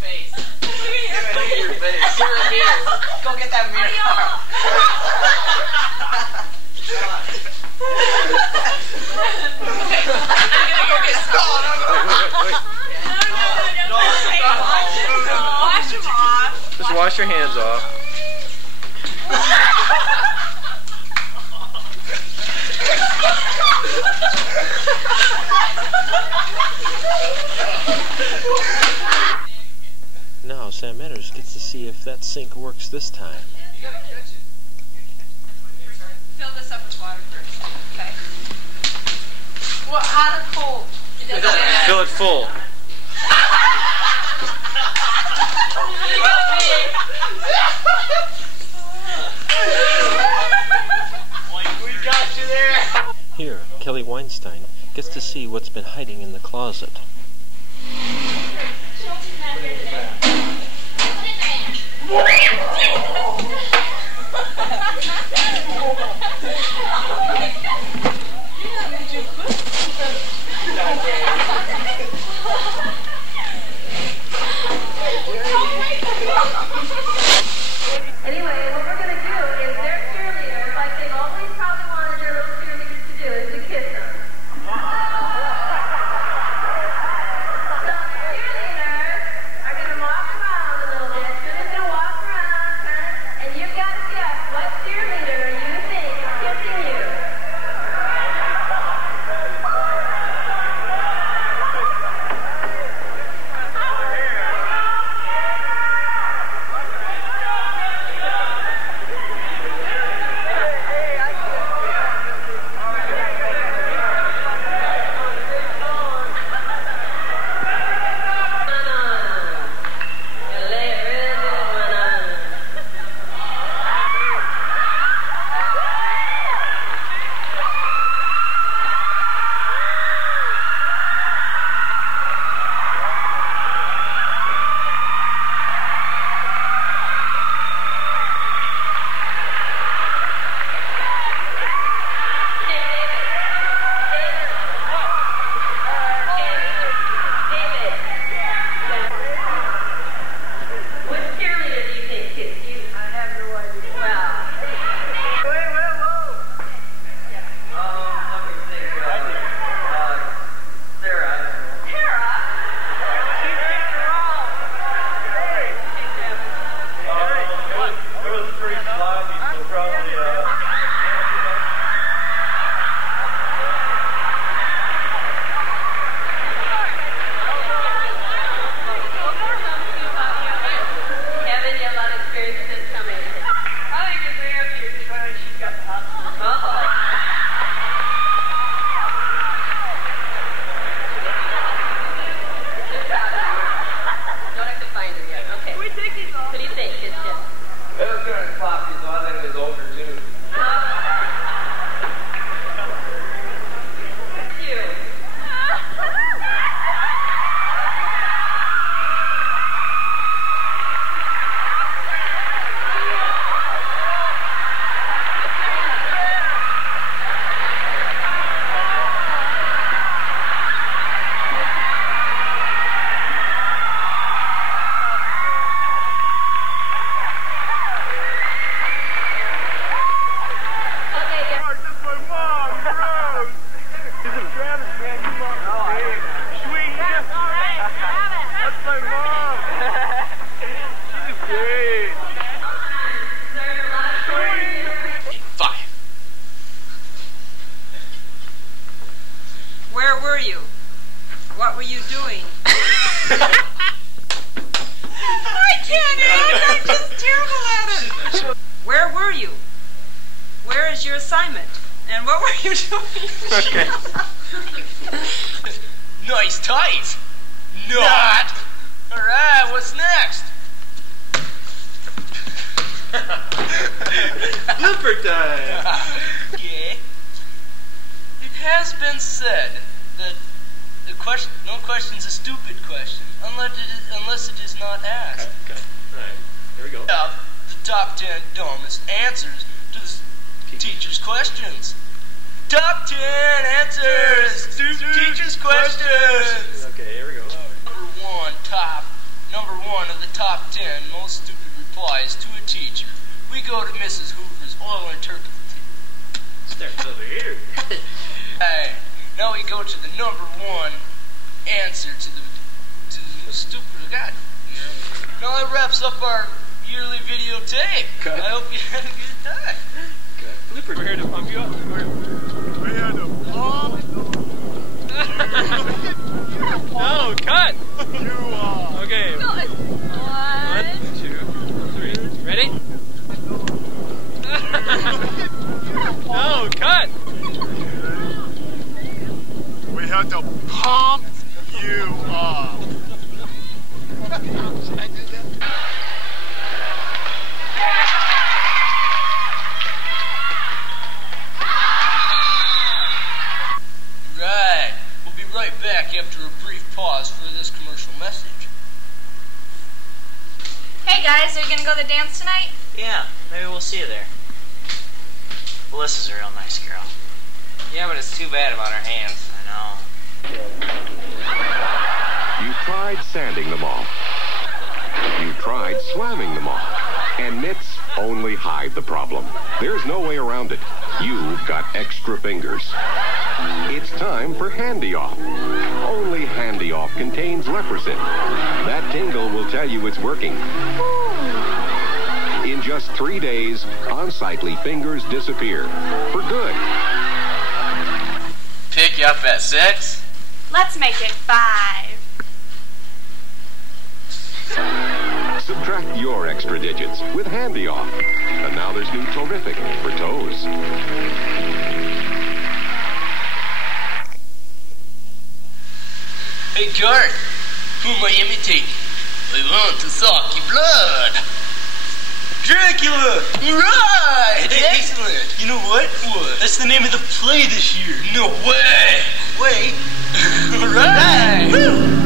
Face. Look at your face. Look at your mirror. Go get that mirror. Wash them off. Just wash your hands off. Now Sam Meadows gets to see if that sink works this time. Fill this up with water first. Okay. Well, hot or cold? It doesn't matter. Fill it full. We got you there. Here, Kelly Weinstein gets to see what's been hiding in the closet. Anyway, what we're going to do is their cheerleaders, like they've always probably wanted their little cheerleaders to do, is to kiss them. So the cheerleaders are going to walk around a little bit. So they're going to walk around, and you've got to guess what cheerleader you think is kissing you. Where were you? What were you doing? I can't act. I'm just terrible at it. Where were you? Where is your assignment? And what were you doing? Okay. Nice tight. Not. All right, what's next? Blooper time. Okay. It has been said that no question's a stupid question unless it is not asked. Okay. All right. Here we go. The top 10 dumbest answers to the teacher's questions. Top 10 answers to teacher's questions. Okay, here we go. Number one of the top 10 most stupid replies to a teacher. We go to Mrs. Hoover's oil and turkey. Starts over here. Hey, now we go to the number one answer to the stupid. God. Now that wraps up our yearly videotape. Cut. I hope you had a good time. Okay. Blooper. We're here to pump you up. We're here to pump. No, cut! You are. Okay. 1, 2, 3. Ready? No, cut! We have to pump you up. Right. We'll be right back after a brief pause for this commercial message. Hey guys, are you gonna go to the dance tonight? Yeah, maybe we'll see you there. Melissa's a real nice girl. Yeah, but it's too bad about her hands. I know. You tried sanding them off. You tried slamming them off. And mitts only hide the problem. There's no way around it. You've got extra fingers. It's time for Handy Off. Only Handy Off contains Leprosyn. That tingle will tell you it's working. In just 3 days, unsightly fingers disappear. For good. Pick you up at 6? Let's make it 5. Subtract your extra digits with Handy Off. And now there's new Terrific for toes. Hey, Gart, who am I imitating? I want to suck your blood. Dracula! Right! Excellent! You know what? What? That's the name of the play this year. No way! Wait. Right! Woo!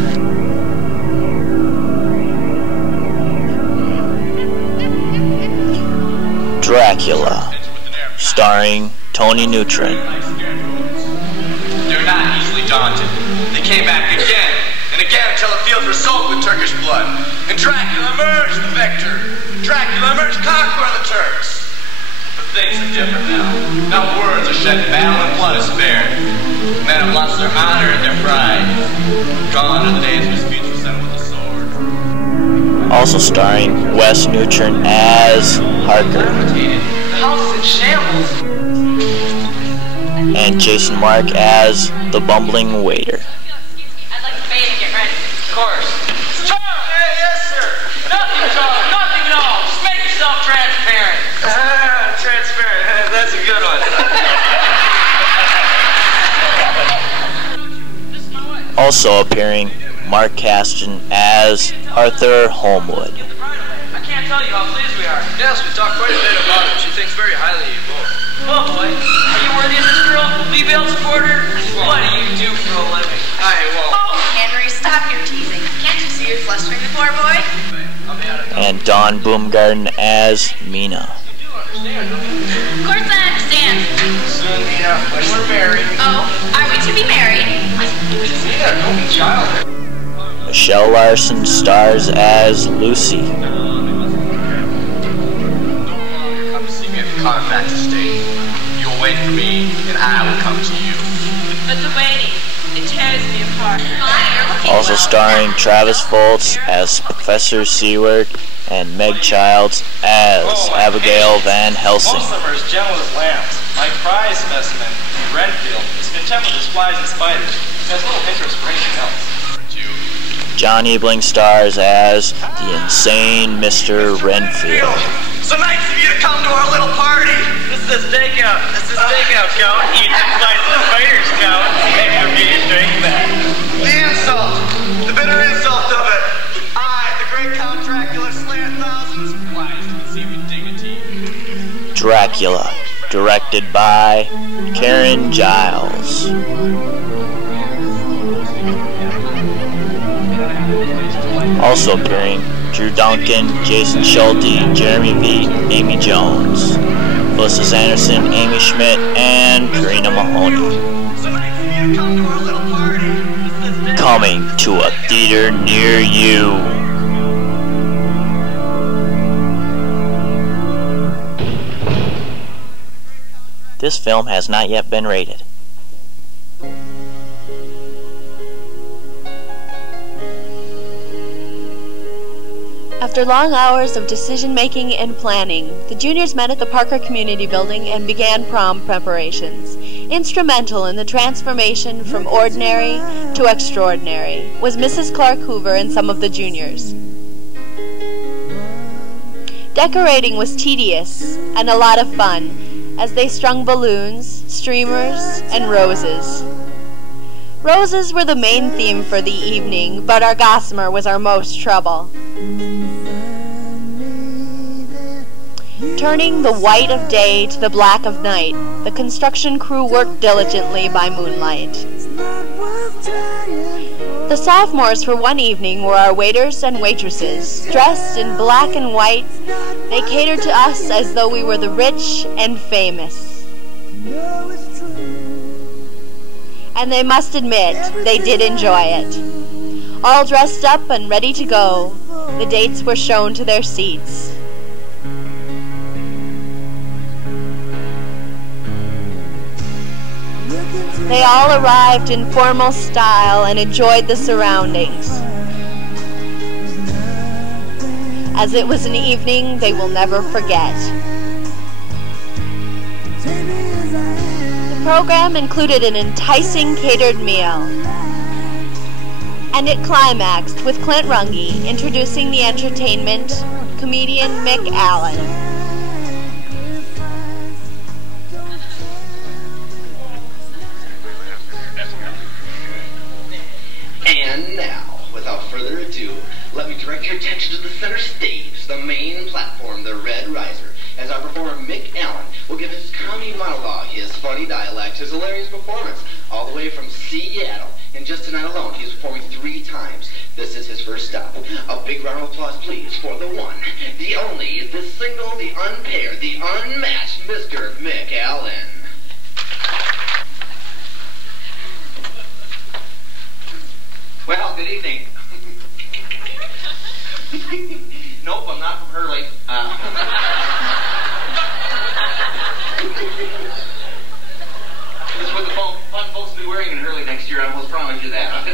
Dracula, starring Tony Neutron. They're not easily daunted. They came back again and again until the fields were soaked with Turkish blood. And Dracula emerged the victor. Dracula emerged conqueror of the Turks. But things are different now. Now words are shed in battle and blood is spared. Men have lost their honor and their pride. Gone are the days when disputes were settled with the sword. Also starring Wes Neutron as Harker. The house is in shambles. And Jason Mark as the bumbling waiter. I'd like to bathe and get ready. Of course. Tom! Hey, yes, sir. Nothing, Tom. Nothing at all. Just make yourself transparent. Transparent. That's a good one. Also appearing Mark Caston as Arthur Holmwood. I can't tell you how pleased we are. Yes, we talked quite a bit about it. She thinks very highly of you both. Oh boy, are you worthy of this girl? Will you be able to support her? What do you do for a living? I won't. Oh, Henry, stop your teasing. Can't you see you're flustering the poor boy? And Dawn Boomgarden as Mina. Of course I understand. Soon, Mina, when we're married. Oh, are we to be married? Mina, don't be childish. Michelle Larson stars as Lucy. Come see me at the Contact Estate. You will wait for me, and I will come to you. But the waiting, it tears me apart. Also starring Travis Foltz as Professor Seward and Meg Childs as Abigail Van Helsing. Most of them are as gentle as lambs. My prize specimen, Renfield, has been content with his flies and spiders. He has little interest for anything else. John Ebling stars as the insane Mr. Renfield. So nice of you to come to our little party. This is a stakeout. This is stakeout, Count. Eat some flies and spiders, Count. Maybe you'll get your strength back. The insult. The bitter insult of it. I, the great Count Dracula, slaying thousands. Flies to conceive with dignity. Dracula, directed by Karen Giles. Also appearing, Drew Duncan, Jason Schulte, Jeremy Veit, Amy Jones, Melissa Sanderson, Amy Schmidt, and Karina Mahoney. Coming to a theater near you. This film has not yet been rated. After long hours of decision-making and planning, the juniors met at the Parker Community Building and began prom preparations. Instrumental in the transformation from ordinary to extraordinary was Mrs. Clark Hoover and some of the juniors. Decorating was tedious and a lot of fun as they strung balloons, streamers, and roses. Roses were the main theme for the evening, but our gossamer was our most trouble. Turning the white of day to the black of night, the construction crew worked diligently by moonlight. The sophomores for one evening were our waiters and waitresses. Dressed in black and white, they catered to us as though we were the rich and famous. And they must admit, they did enjoy it. All dressed up and ready to go, the dates were shown to their seats. They all arrived in formal style and enjoyed the surroundings, as it was an evening they will never forget. The program included an enticing catered meal, and it climaxed with Clint Runge introducing the entertainment, comedian Mick Allen. And now, without further ado, let me direct your attention to the center stage, the main platform, the Red Riser, as our performer Mick Allen will give his comedy monologue, his funny dialect, his hilarious performance, all the way from Seattle. And just tonight alone, he is performing 3 times. This is his first stop. A big round of applause, please, for the one, the only, the single, the unpaired, the unmatched Mr. Mick Allen. Well, good evening. Nope, I'm not from Hurley. This is what the fun folks will be wearing in Hurley next year, I almost promise you that.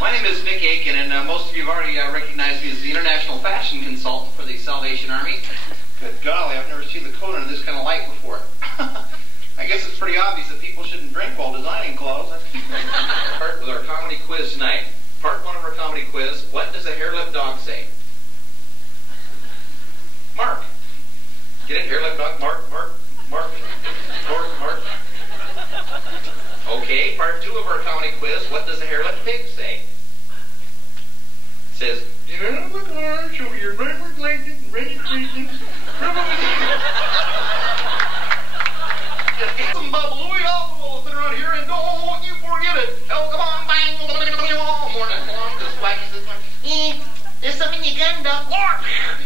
My name is Mick Aiken, and most of you have already recognized me as the international fashion consultant for the Salvation Army. Good golly, I've never seen Dakota in this kind of light before. I guess it's pretty obvious that people shouldn't drink while designing clothes. Start with our comedy quiz tonight. Part 1 of our comedy quiz, what does a hair-lip dog say? Mark. Get it? Hair-lip dog? Mark. Okay, part 2 of our comedy quiz, what does a hair-lip pig say? It says, you know, look hard, show your backwards legs and ready creaking. Just get some bubble, we all will sit around here and don't you forget it. Oh, come on, bang, morning long, just like this one. There's something in your gun, Doc. Yeah.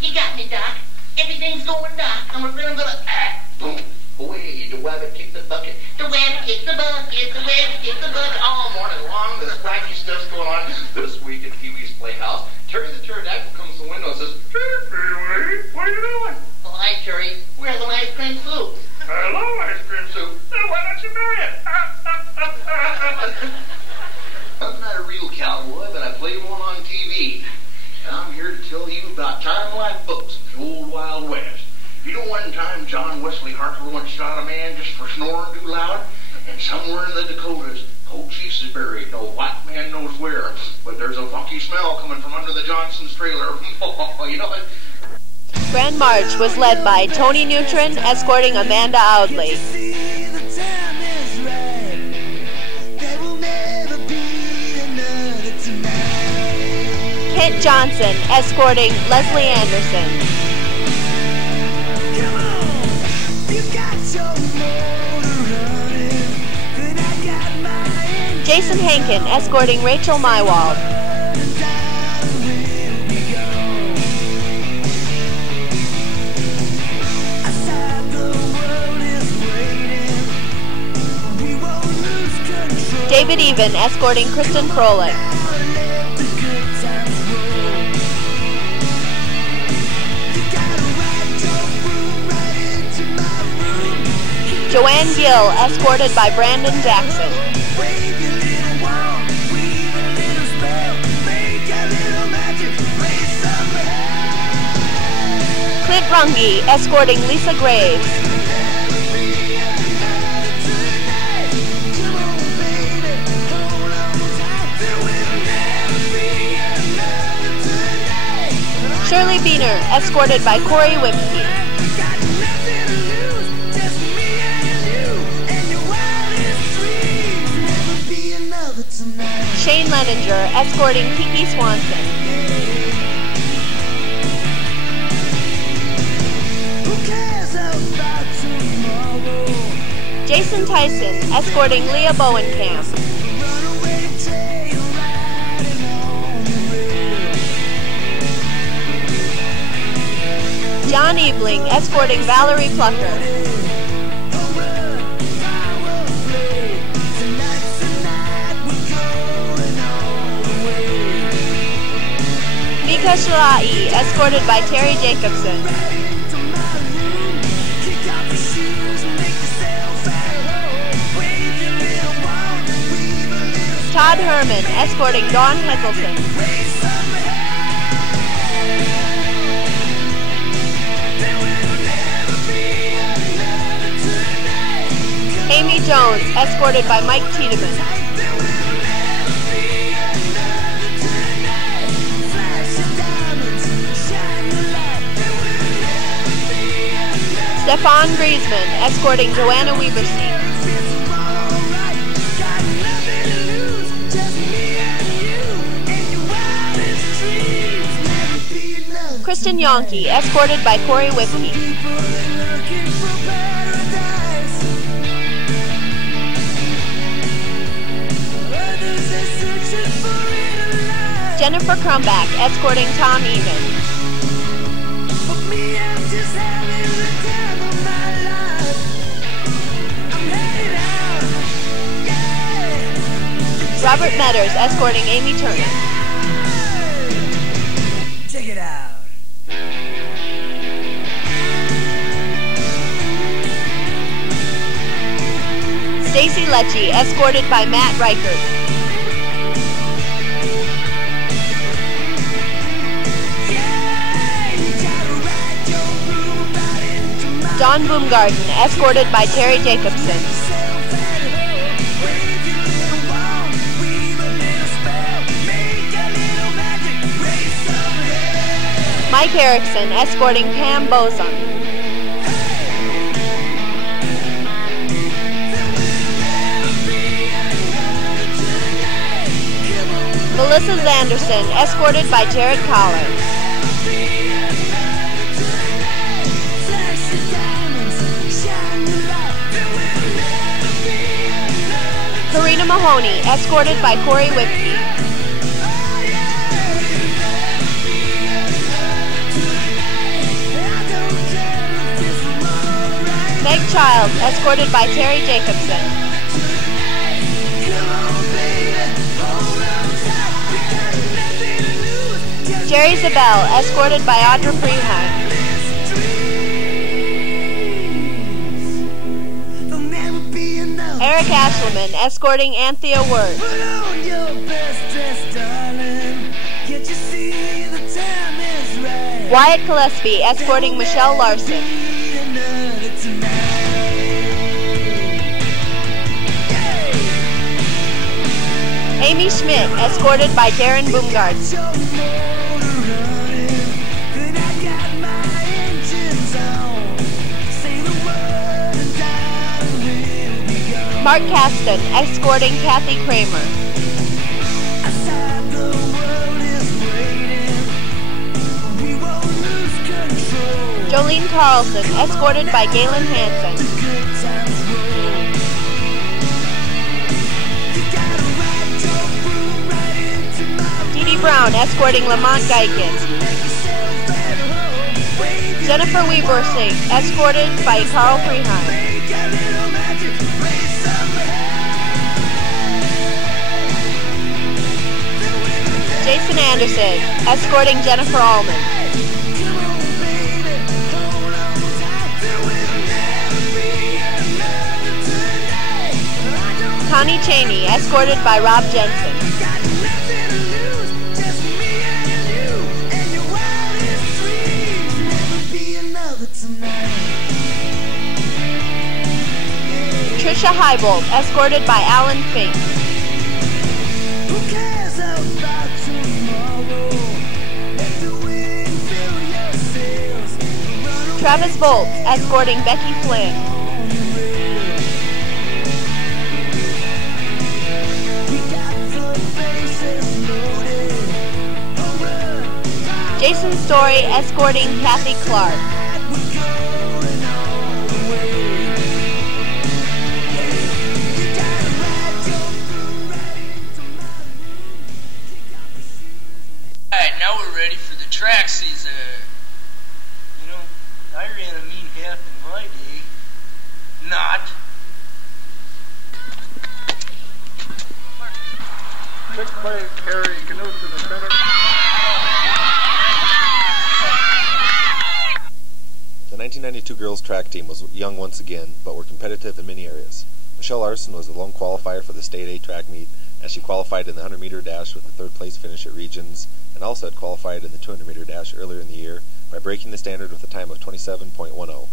You got me, Doc. Everything's going, Doc. I'm afraid I'm gonna... Boom. Away, the rabbit kicked the bucket. The rabbit kicked the bucket. The rabbit kicked the bucket. All morning long, this wacky stuff's going on. This week at Pee-wee's Playhouse, Terry the pterodactyl comes to the window and says, Pee-wee, what are you doing? Oh, hi, Terry. We're having ice cream soup. Hello, ice cream soup. Then why don't you marry it? I'm not a real cowboy, but I played one on TV. And I'm here to tell you about time life books of the old Wild West. You don't want one time John Wesley Harper once shot a man just for snoring too loud, and somewhere in the Dakotas, old Chiefs is buried. No white man knows where, but there's a funky smell coming from under the Johnson's trailer. You know what? Grand March was led by Tony Neutron escorting Amanda Audley. Kent Johnson escorting Leslie Anderson. Jason Hankin escorting Rachel Mywald. David Even escorting Kristen Froelich. Joanne Gill escorted by Brandon Jackson. Clint Runge escorting Lisa Graves. Shirley Beener escorted by Corey Wipke. Shane Leninger escorting Kiki Swanson. Jason Tyson escorting Leah Bowenkamp. John Ebling escorting Valerie Plucker. Mika Shalai escorted by Terry Jacobson. Todd Herman escorting Dawn Heselton. Amy Jones escorted by Mike Tiedemann. Stefan Griezmann escorting Joanna Weberstein. Kristen Yonke escorted by Corey Wipke. Jennifer Crumback escorting Tom Eamon. Robert Metters escorting Amy Turner. Check it out. Stacy Lecce escorted by Matt Reichert. John Boomgarden escorted by Terry Jacobson. Mike Erickson escorting Pam Boson. Melissa Zanderson escorted by Jared Collar. Karina Mahoney escorted by Corey Wipke. Meg Childs escorted by Terry Jacobson. Jerry Zabel escorted by Audra Freeheim. Eric Ashelman escorting Anthea Wirth. Wyatt Gillespie escorting Michelle Larson. Amy Schmidt, escorted by Darren Boomgard. Mark Caston, escorting Kathy Kramer. Jolene Carlson, escorted by Galen Hansen. Dee Dee Brown, escorting Lamont Geiken. Jennifer Webersing, escorted by Carl Freeheim. Jason Anderson, escorting Jennifer Allman. Connie Cheney, escorted by Rob Jensen. Trisha Heibold, escorted by Alan Fink. Travis Bolt, escorting Becky Flynn. Jason Story, escorting Kathy Clark. Alright, now we're ready for the track season. You know, I ran a mean half in my day. Not. Quick play, carry, canoe to the center. The 1992 girls track team was young once again, but were competitive in many areas. Michelle Larson was the lone qualifier for the State A track meet, as she qualified in the 100-meter dash with a third-place finish at Regions, and also had qualified in the 200-meter dash earlier in the year by breaking the standard with a time of 27.10.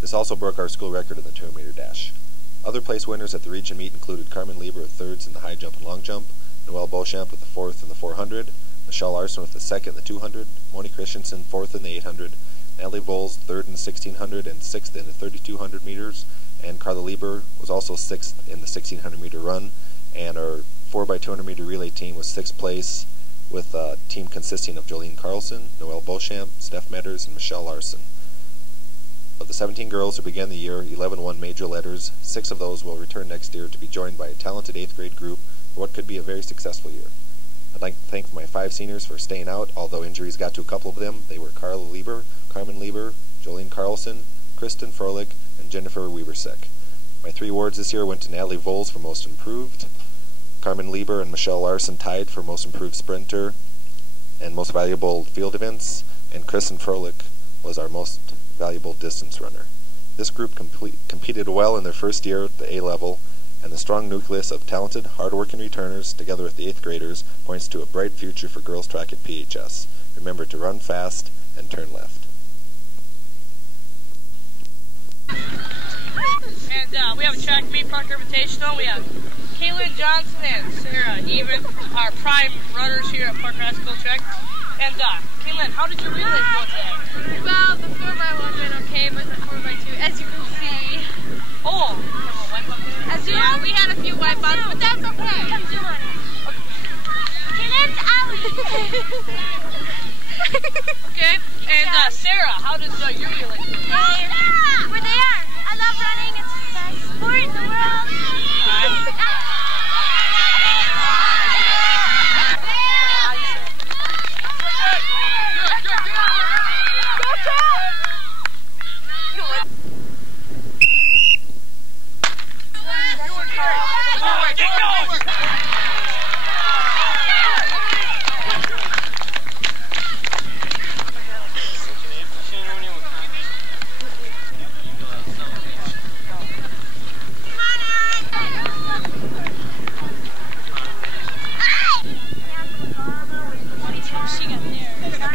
This also broke our school record in the 200-meter dash. Other place winners at the region meet included Carmen Lieber with thirds in the high jump and long jump, Noelle Beauchamp with the fourth in the 400, Michelle Larson with the second in the 200, Moni Christensen fourth in the 800, Natalie Voles third in the 1600 and sixth in the 3200 meters, and Carla Lieber was also sixth in the 1600 meter run, and our 4x200 meter relay team was sixth place, with a team consisting of Jolene Carlson, Noelle Beauchamp, Steph Metters, and Michelle Larson. Of the 17 girls who began the year, 11 won major letters. 6 of those will return next year to be joined by a talented 8th grade group for what could be a very successful year. I'd like to thank my 5 seniors for staying out, although injuries got to a couple of them. They were Carla Lieber, Carmen Lieber, Jolene Carlson, Kristen Froelich, and Jennifer Webersek. My 3 awards this year went to Natalie Voles for Most Improved, Carmen Lieber and Michelle Larson tied for Most Improved Sprinter and Most Valuable Field Events, and Kristen Froelich was our Most Valuable Distance Runner. This group competed well in their first year at the A level, and the strong nucleus of talented, hard-working returners, together with the 8th graders, points to a bright future for girls track at PHS. Remember to run fast and turn left. And we have a track meet, Park Invitational. We have Kaylin Johnson and Sarah Even, our prime runners here at Park High School Track. And Kaylin, how did your relay go today? Well, the 4x1 went okay, but the 4x2, as you can see. Oh, yeah, we had a few wipeouts, but that's okay. Kaylin's out. Okay, and Sarah, how did your relay go? We're there. I love running. It's the best sport in the world.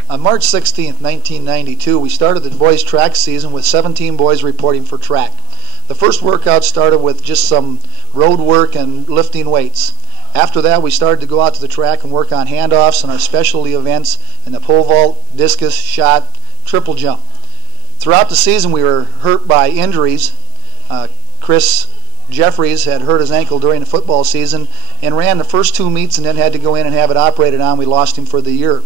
On March 16, 1992, we started the boys' track season with 17 boys reporting for track. The first workout started with just some road work and lifting weights. After that, we started to go out to the track and work on handoffs and our specialty events in the pole vault, discus, shot, triple jump. Throughout the season, we were hurt by injuries. Chris Jeffries had hurt his ankle during the football season and ran the first 2 meets and then had to go in and have it operated on. We lost him for the year.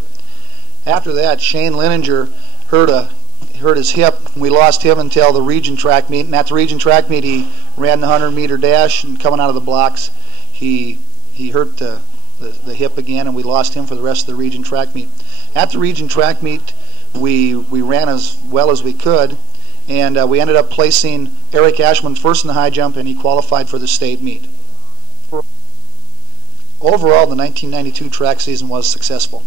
After that, Shane Lininger hurt his hip. We lost him until the region track meet, and at the region track meet he ran the 100-meter dash, and coming out of the blocks he hurt the hip again, and we lost him for the rest of the region track meet. At the region track meet we ran as well as we could, and we ended up placing Eric Ashman first in the high jump, and he qualified for the state meet. Overall, the 1992 track season was successful.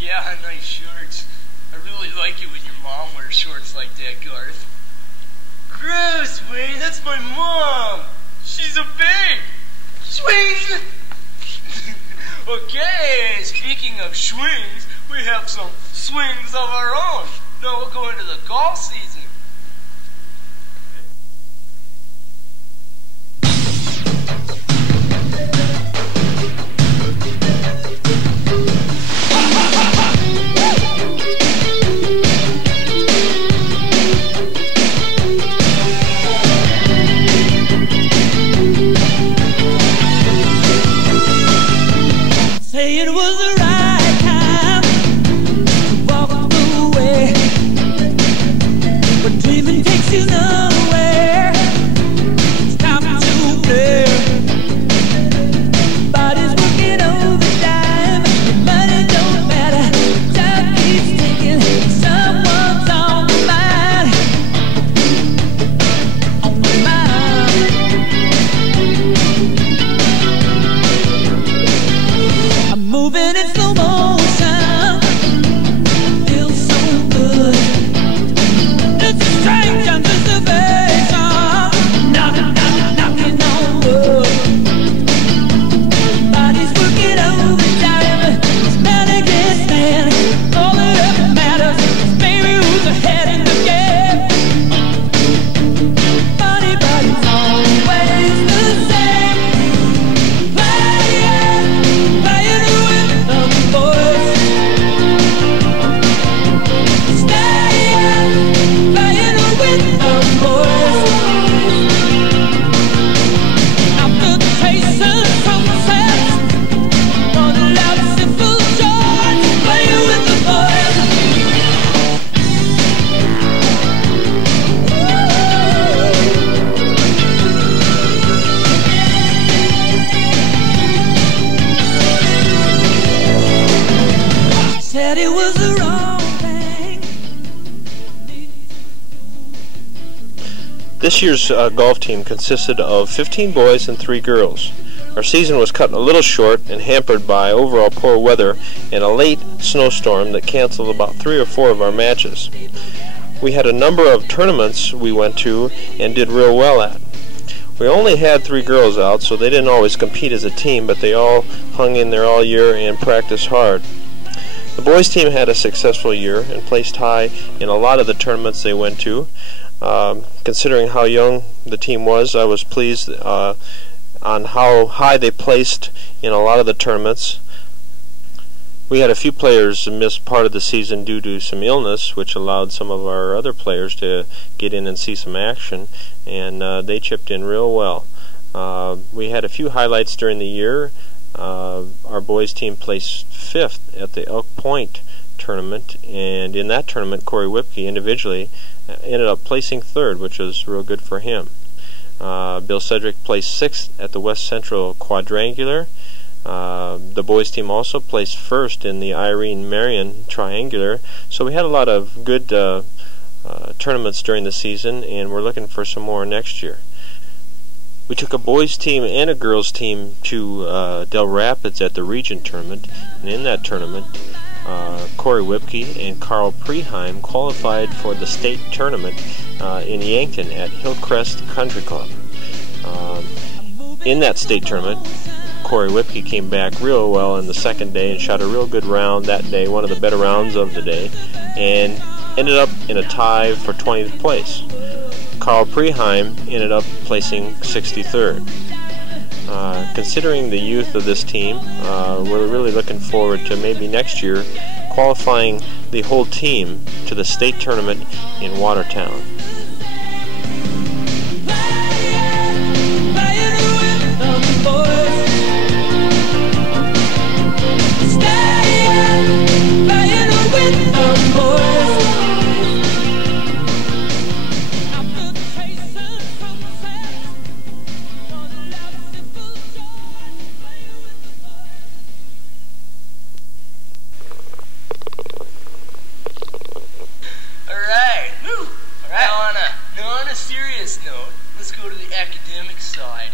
Yeah, nice shorts. I really like it when your mom wears shorts like that, Garth. Gross, Wayne, that's my mom. She's a pig. Swing! Okay, speaking of swings, we have some swings of our own. Now we'll go into the golf season. Say it was the right time to walk away, but dreaming takes you nowhere. It's time to play. Body's working overtime, money don't matter. Time keeps ticking, someone's on the mind, on the mind. I'm moving in slow motion, feels so good. It's a strange anticipation, knocking, knocking, knocking on wood. Body's working overtime, it's man against man. All that ever matters is baby who's ahead in the game. Body's always the same. Playing with the boys. Staying, playing with the boys. After the chasing sunsets, running out simple joy, playing with the boys. Said it was the wrong thing. This year's golf team consisted of 15 boys and 3 girls. Our season was cut a little short and hampered by overall poor weather and a late snowstorm that canceled about 3 or 4 of our matches. We had a number of tournaments we went to and did real well at. We only had 3 girls out, so they didn't always compete as a team, but they all hung in there all year and practiced hard. The boys team had a successful year and placed high in a lot of the tournaments they went to. Considering how young the team was, I was pleased on how high they placed in a lot of the tournaments. We had a few players miss part of the season due to some illness, which allowed some of our other players to get in and see some action, and they chipped in real well. We had a few highlights during the year. Our boys team placed 5th at the Elk Point tournament, and in that tournament Corey Whipke individually ended up placing 3rd, which was real good for him. Bill Cedric placed 6th at the West Central Quadrangular. The boys team also placed 1st in the Irene Marion Triangular, so we had a lot of good tournaments during the season, and we're looking for some more next year. We took a boys team and a girls team to Del Rapids at the region tournament, and in that tournament Corey Whipke and Carl Preheim qualified for the state tournament in Yankton at Hillcrest Country Club. In that state tournament, Corey Whipke came back real well in the second day and shot a real good round that day, one of the better rounds of the day, and ended up in a tie for 20th place. Carl Preheim ended up placing 63rd. Considering the youth of this team, we're really looking forward to maybe next year qualifying the whole team to the state tournament in Watertown. Now on a serious note, let's go to the academic side.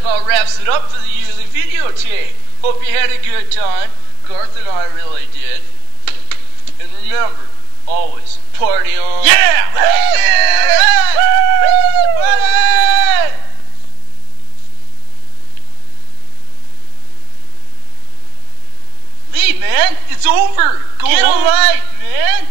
about wraps it up for the yearly videotape. Hope you had a good time. Garth and I really did. And remember, always party on. Yeah! Yeah! Party! Lee, man, it's over. Get a life, man.